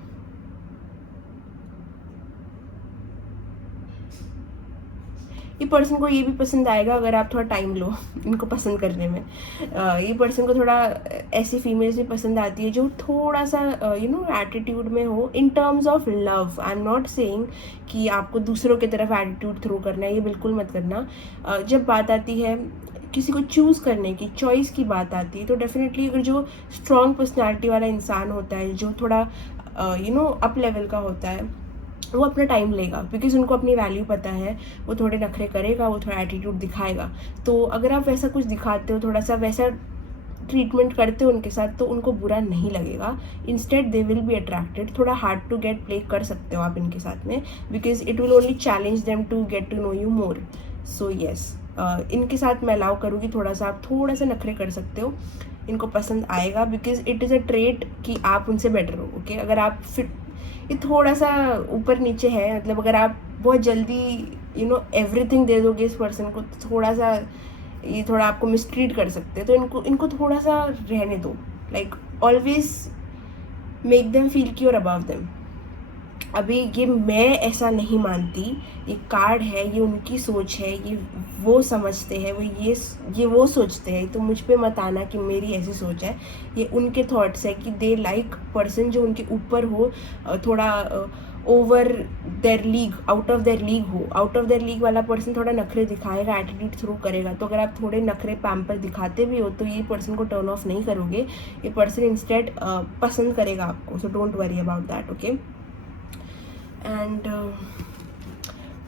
ये पर्सन को ये भी पसंद आएगा अगर आप थोड़ा टाइम लो इनको पसंद करने में। ये पर्सन को थोड़ा ऐसी फीमेल्स भी पसंद आती है जो थोड़ा सा एटीट्यूड में हो in terms of love. I am not saying कि आपको दूसरों की तरफ एटीट्यूड थ्रो करना है, ये बिल्कुल मत करना। जब बात आती है किसी को चूज़ करने की, चॉइस की बात आती है, तो डेफिनेटली अगर जो स्ट्रॉन्ग पर्सनैलिटी वाला इंसान होता है, जो थोड़ा अप लेवल का होता है, वो अपना टाइम लेगा बिकॉज उनको अपनी वैल्यू पता है। वो थोड़े नखरे करेगा, वो थोड़ा एटीट्यूड दिखाएगा। तो अगर आप वैसा कुछ दिखाते हो, थोड़ा सा वैसा ट्रीटमेंट करते हो उनके साथ, तो उनको बुरा नहीं लगेगा। Instead they will be attracted. थोड़ा हार्ड टू गेट प्ले कर सकते हो आप इनके साथ में, because it will only challenge them to get to know you more. So yes, इनके साथ मैं अलाउ करूँगी थोड़ा सा, आप थोड़ा सा नखरे कर सकते हो, इनको पसंद आएगा because it is a trait कि आप उनसे बेटर हो। ओके, अगर आप फिर ये थोड़ा सा ऊपर नीचे है, मतलब अगर आप बहुत जल्दी एवरीथिंग दे दोगे इस पर्सन को, तो थोड़ा सा ये थोड़ा आपको मिसट्रीट कर सकते हैं। तो इनको थोड़ा सा रहने दो। Like always make them feel कि you're above them। अभी ये मैं ऐसा नहीं मानती, ये कार्ड है, ये उनकी सोच है, ये वो समझते हैं, वो ये वो सोचते हैं। तो मुझ पे मत आना कि मेरी ऐसी सोच है। ये उनके थॉट्स है कि दे लाइक पर्सन जो उनके ऊपर हो, थोड़ा over their league, out of their league हो। आउट ऑफ देयर लीग वाला पर्सन थोड़ा नखरे दिखाएगा, एटीट्यूड थ्रू करेगा। तो अगर आप थोड़े नखरे पैम्पर दिखाते भी हो तो ये पर्सन को टर्न ऑफ नहीं करोगे, ये पर्सन इंस्टेड पसंद करेगा आपको। So don't worry about that, okay. And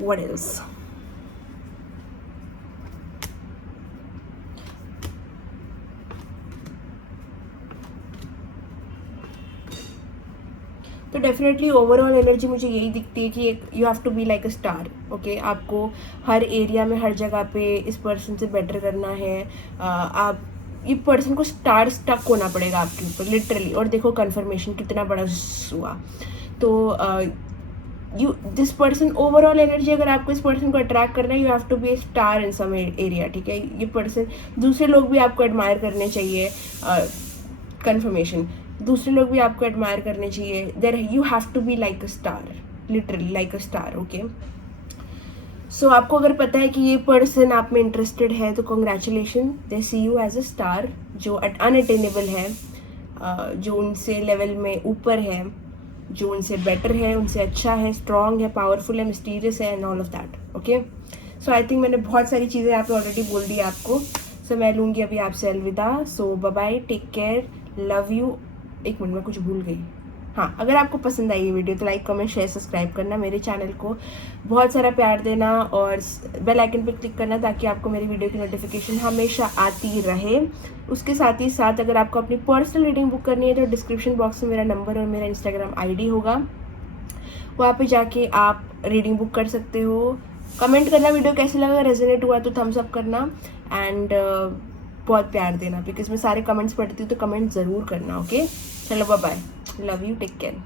what else? तो डेफिनेटली ओवरऑल एनर्जी मुझे यही दिखती है कि एक you have to be like a star. Okay, आपको हर एरिया में, हर जगह पे इस पर्सन से बेटर करना है। आप ये पर्सन को स्टार स्टक होना पड़ेगा आपके ऊपर लिटरली। और देखो कन्फर्मेशन कितना बड़ा हुआ। तो दिस पर्सन, ओवरऑल एनर्जी अगर आपको इस पर्सन को अट्रैक्ट करना है, you have to be a star in some area, ठीक है। ये पर्सन, दूसरे लोग भी आपको एडमायर करने चाहिए। कन्फर्मेशन, दूसरे लोग भी आपको एडमायर करने चाहिए। There you have to be like a star, literally like a star, okay. So आपको अगर पता है कि ये पर्सन आप में इंटरेस्टेड है, तो congratulation, they see you as a star जो अनअटेनेबल है, जो उनसे लेवल में ऊपर है, जो उनसे बेटर है, उनसे अच्छा है, स्ट्रॉन्ग है, पावरफुल है, मिस्टीरियस है, and all of that, okay. So I think मैंने बहुत सारी चीज़ें यहाँ पे ऑलरेडी बोल दी आपको। सो मैं लूँगी अभी आपसे अलविदा। So bye bye, take care, love you. एक मिनट, मैं कुछ भूल गई। हाँ, अगर आपको पसंद आई ये वीडियो तो लाइक, कमेंट, शेयर, सब्सक्राइब करना, मेरे चैनल को बहुत सारा प्यार देना और बेल आइकन पर क्लिक करना ताकि आपको मेरी वीडियो की नोटिफिकेशन हमेशा आती रहे। उसके साथ ही साथ अगर आपको अपनी पर्सनल रीडिंग बुक करनी है तो डिस्क्रिप्शन बॉक्स में मेरा नंबर और मेरा इंस्टाग्राम आईडी होगा, वहाँ पे जाके आप रीडिंग बुक कर सकते हो। कमेंट करना वीडियो कैसे लगा, रेजोनेट हुआ तो थम्स अप करना, एंड बहुत प्यार देना बिकॉज मैं सारे कमेंट्स पढ़ती हूँ, तो कमेंट ज़रूर करना, ओके। चलो bye bye, love you, take care.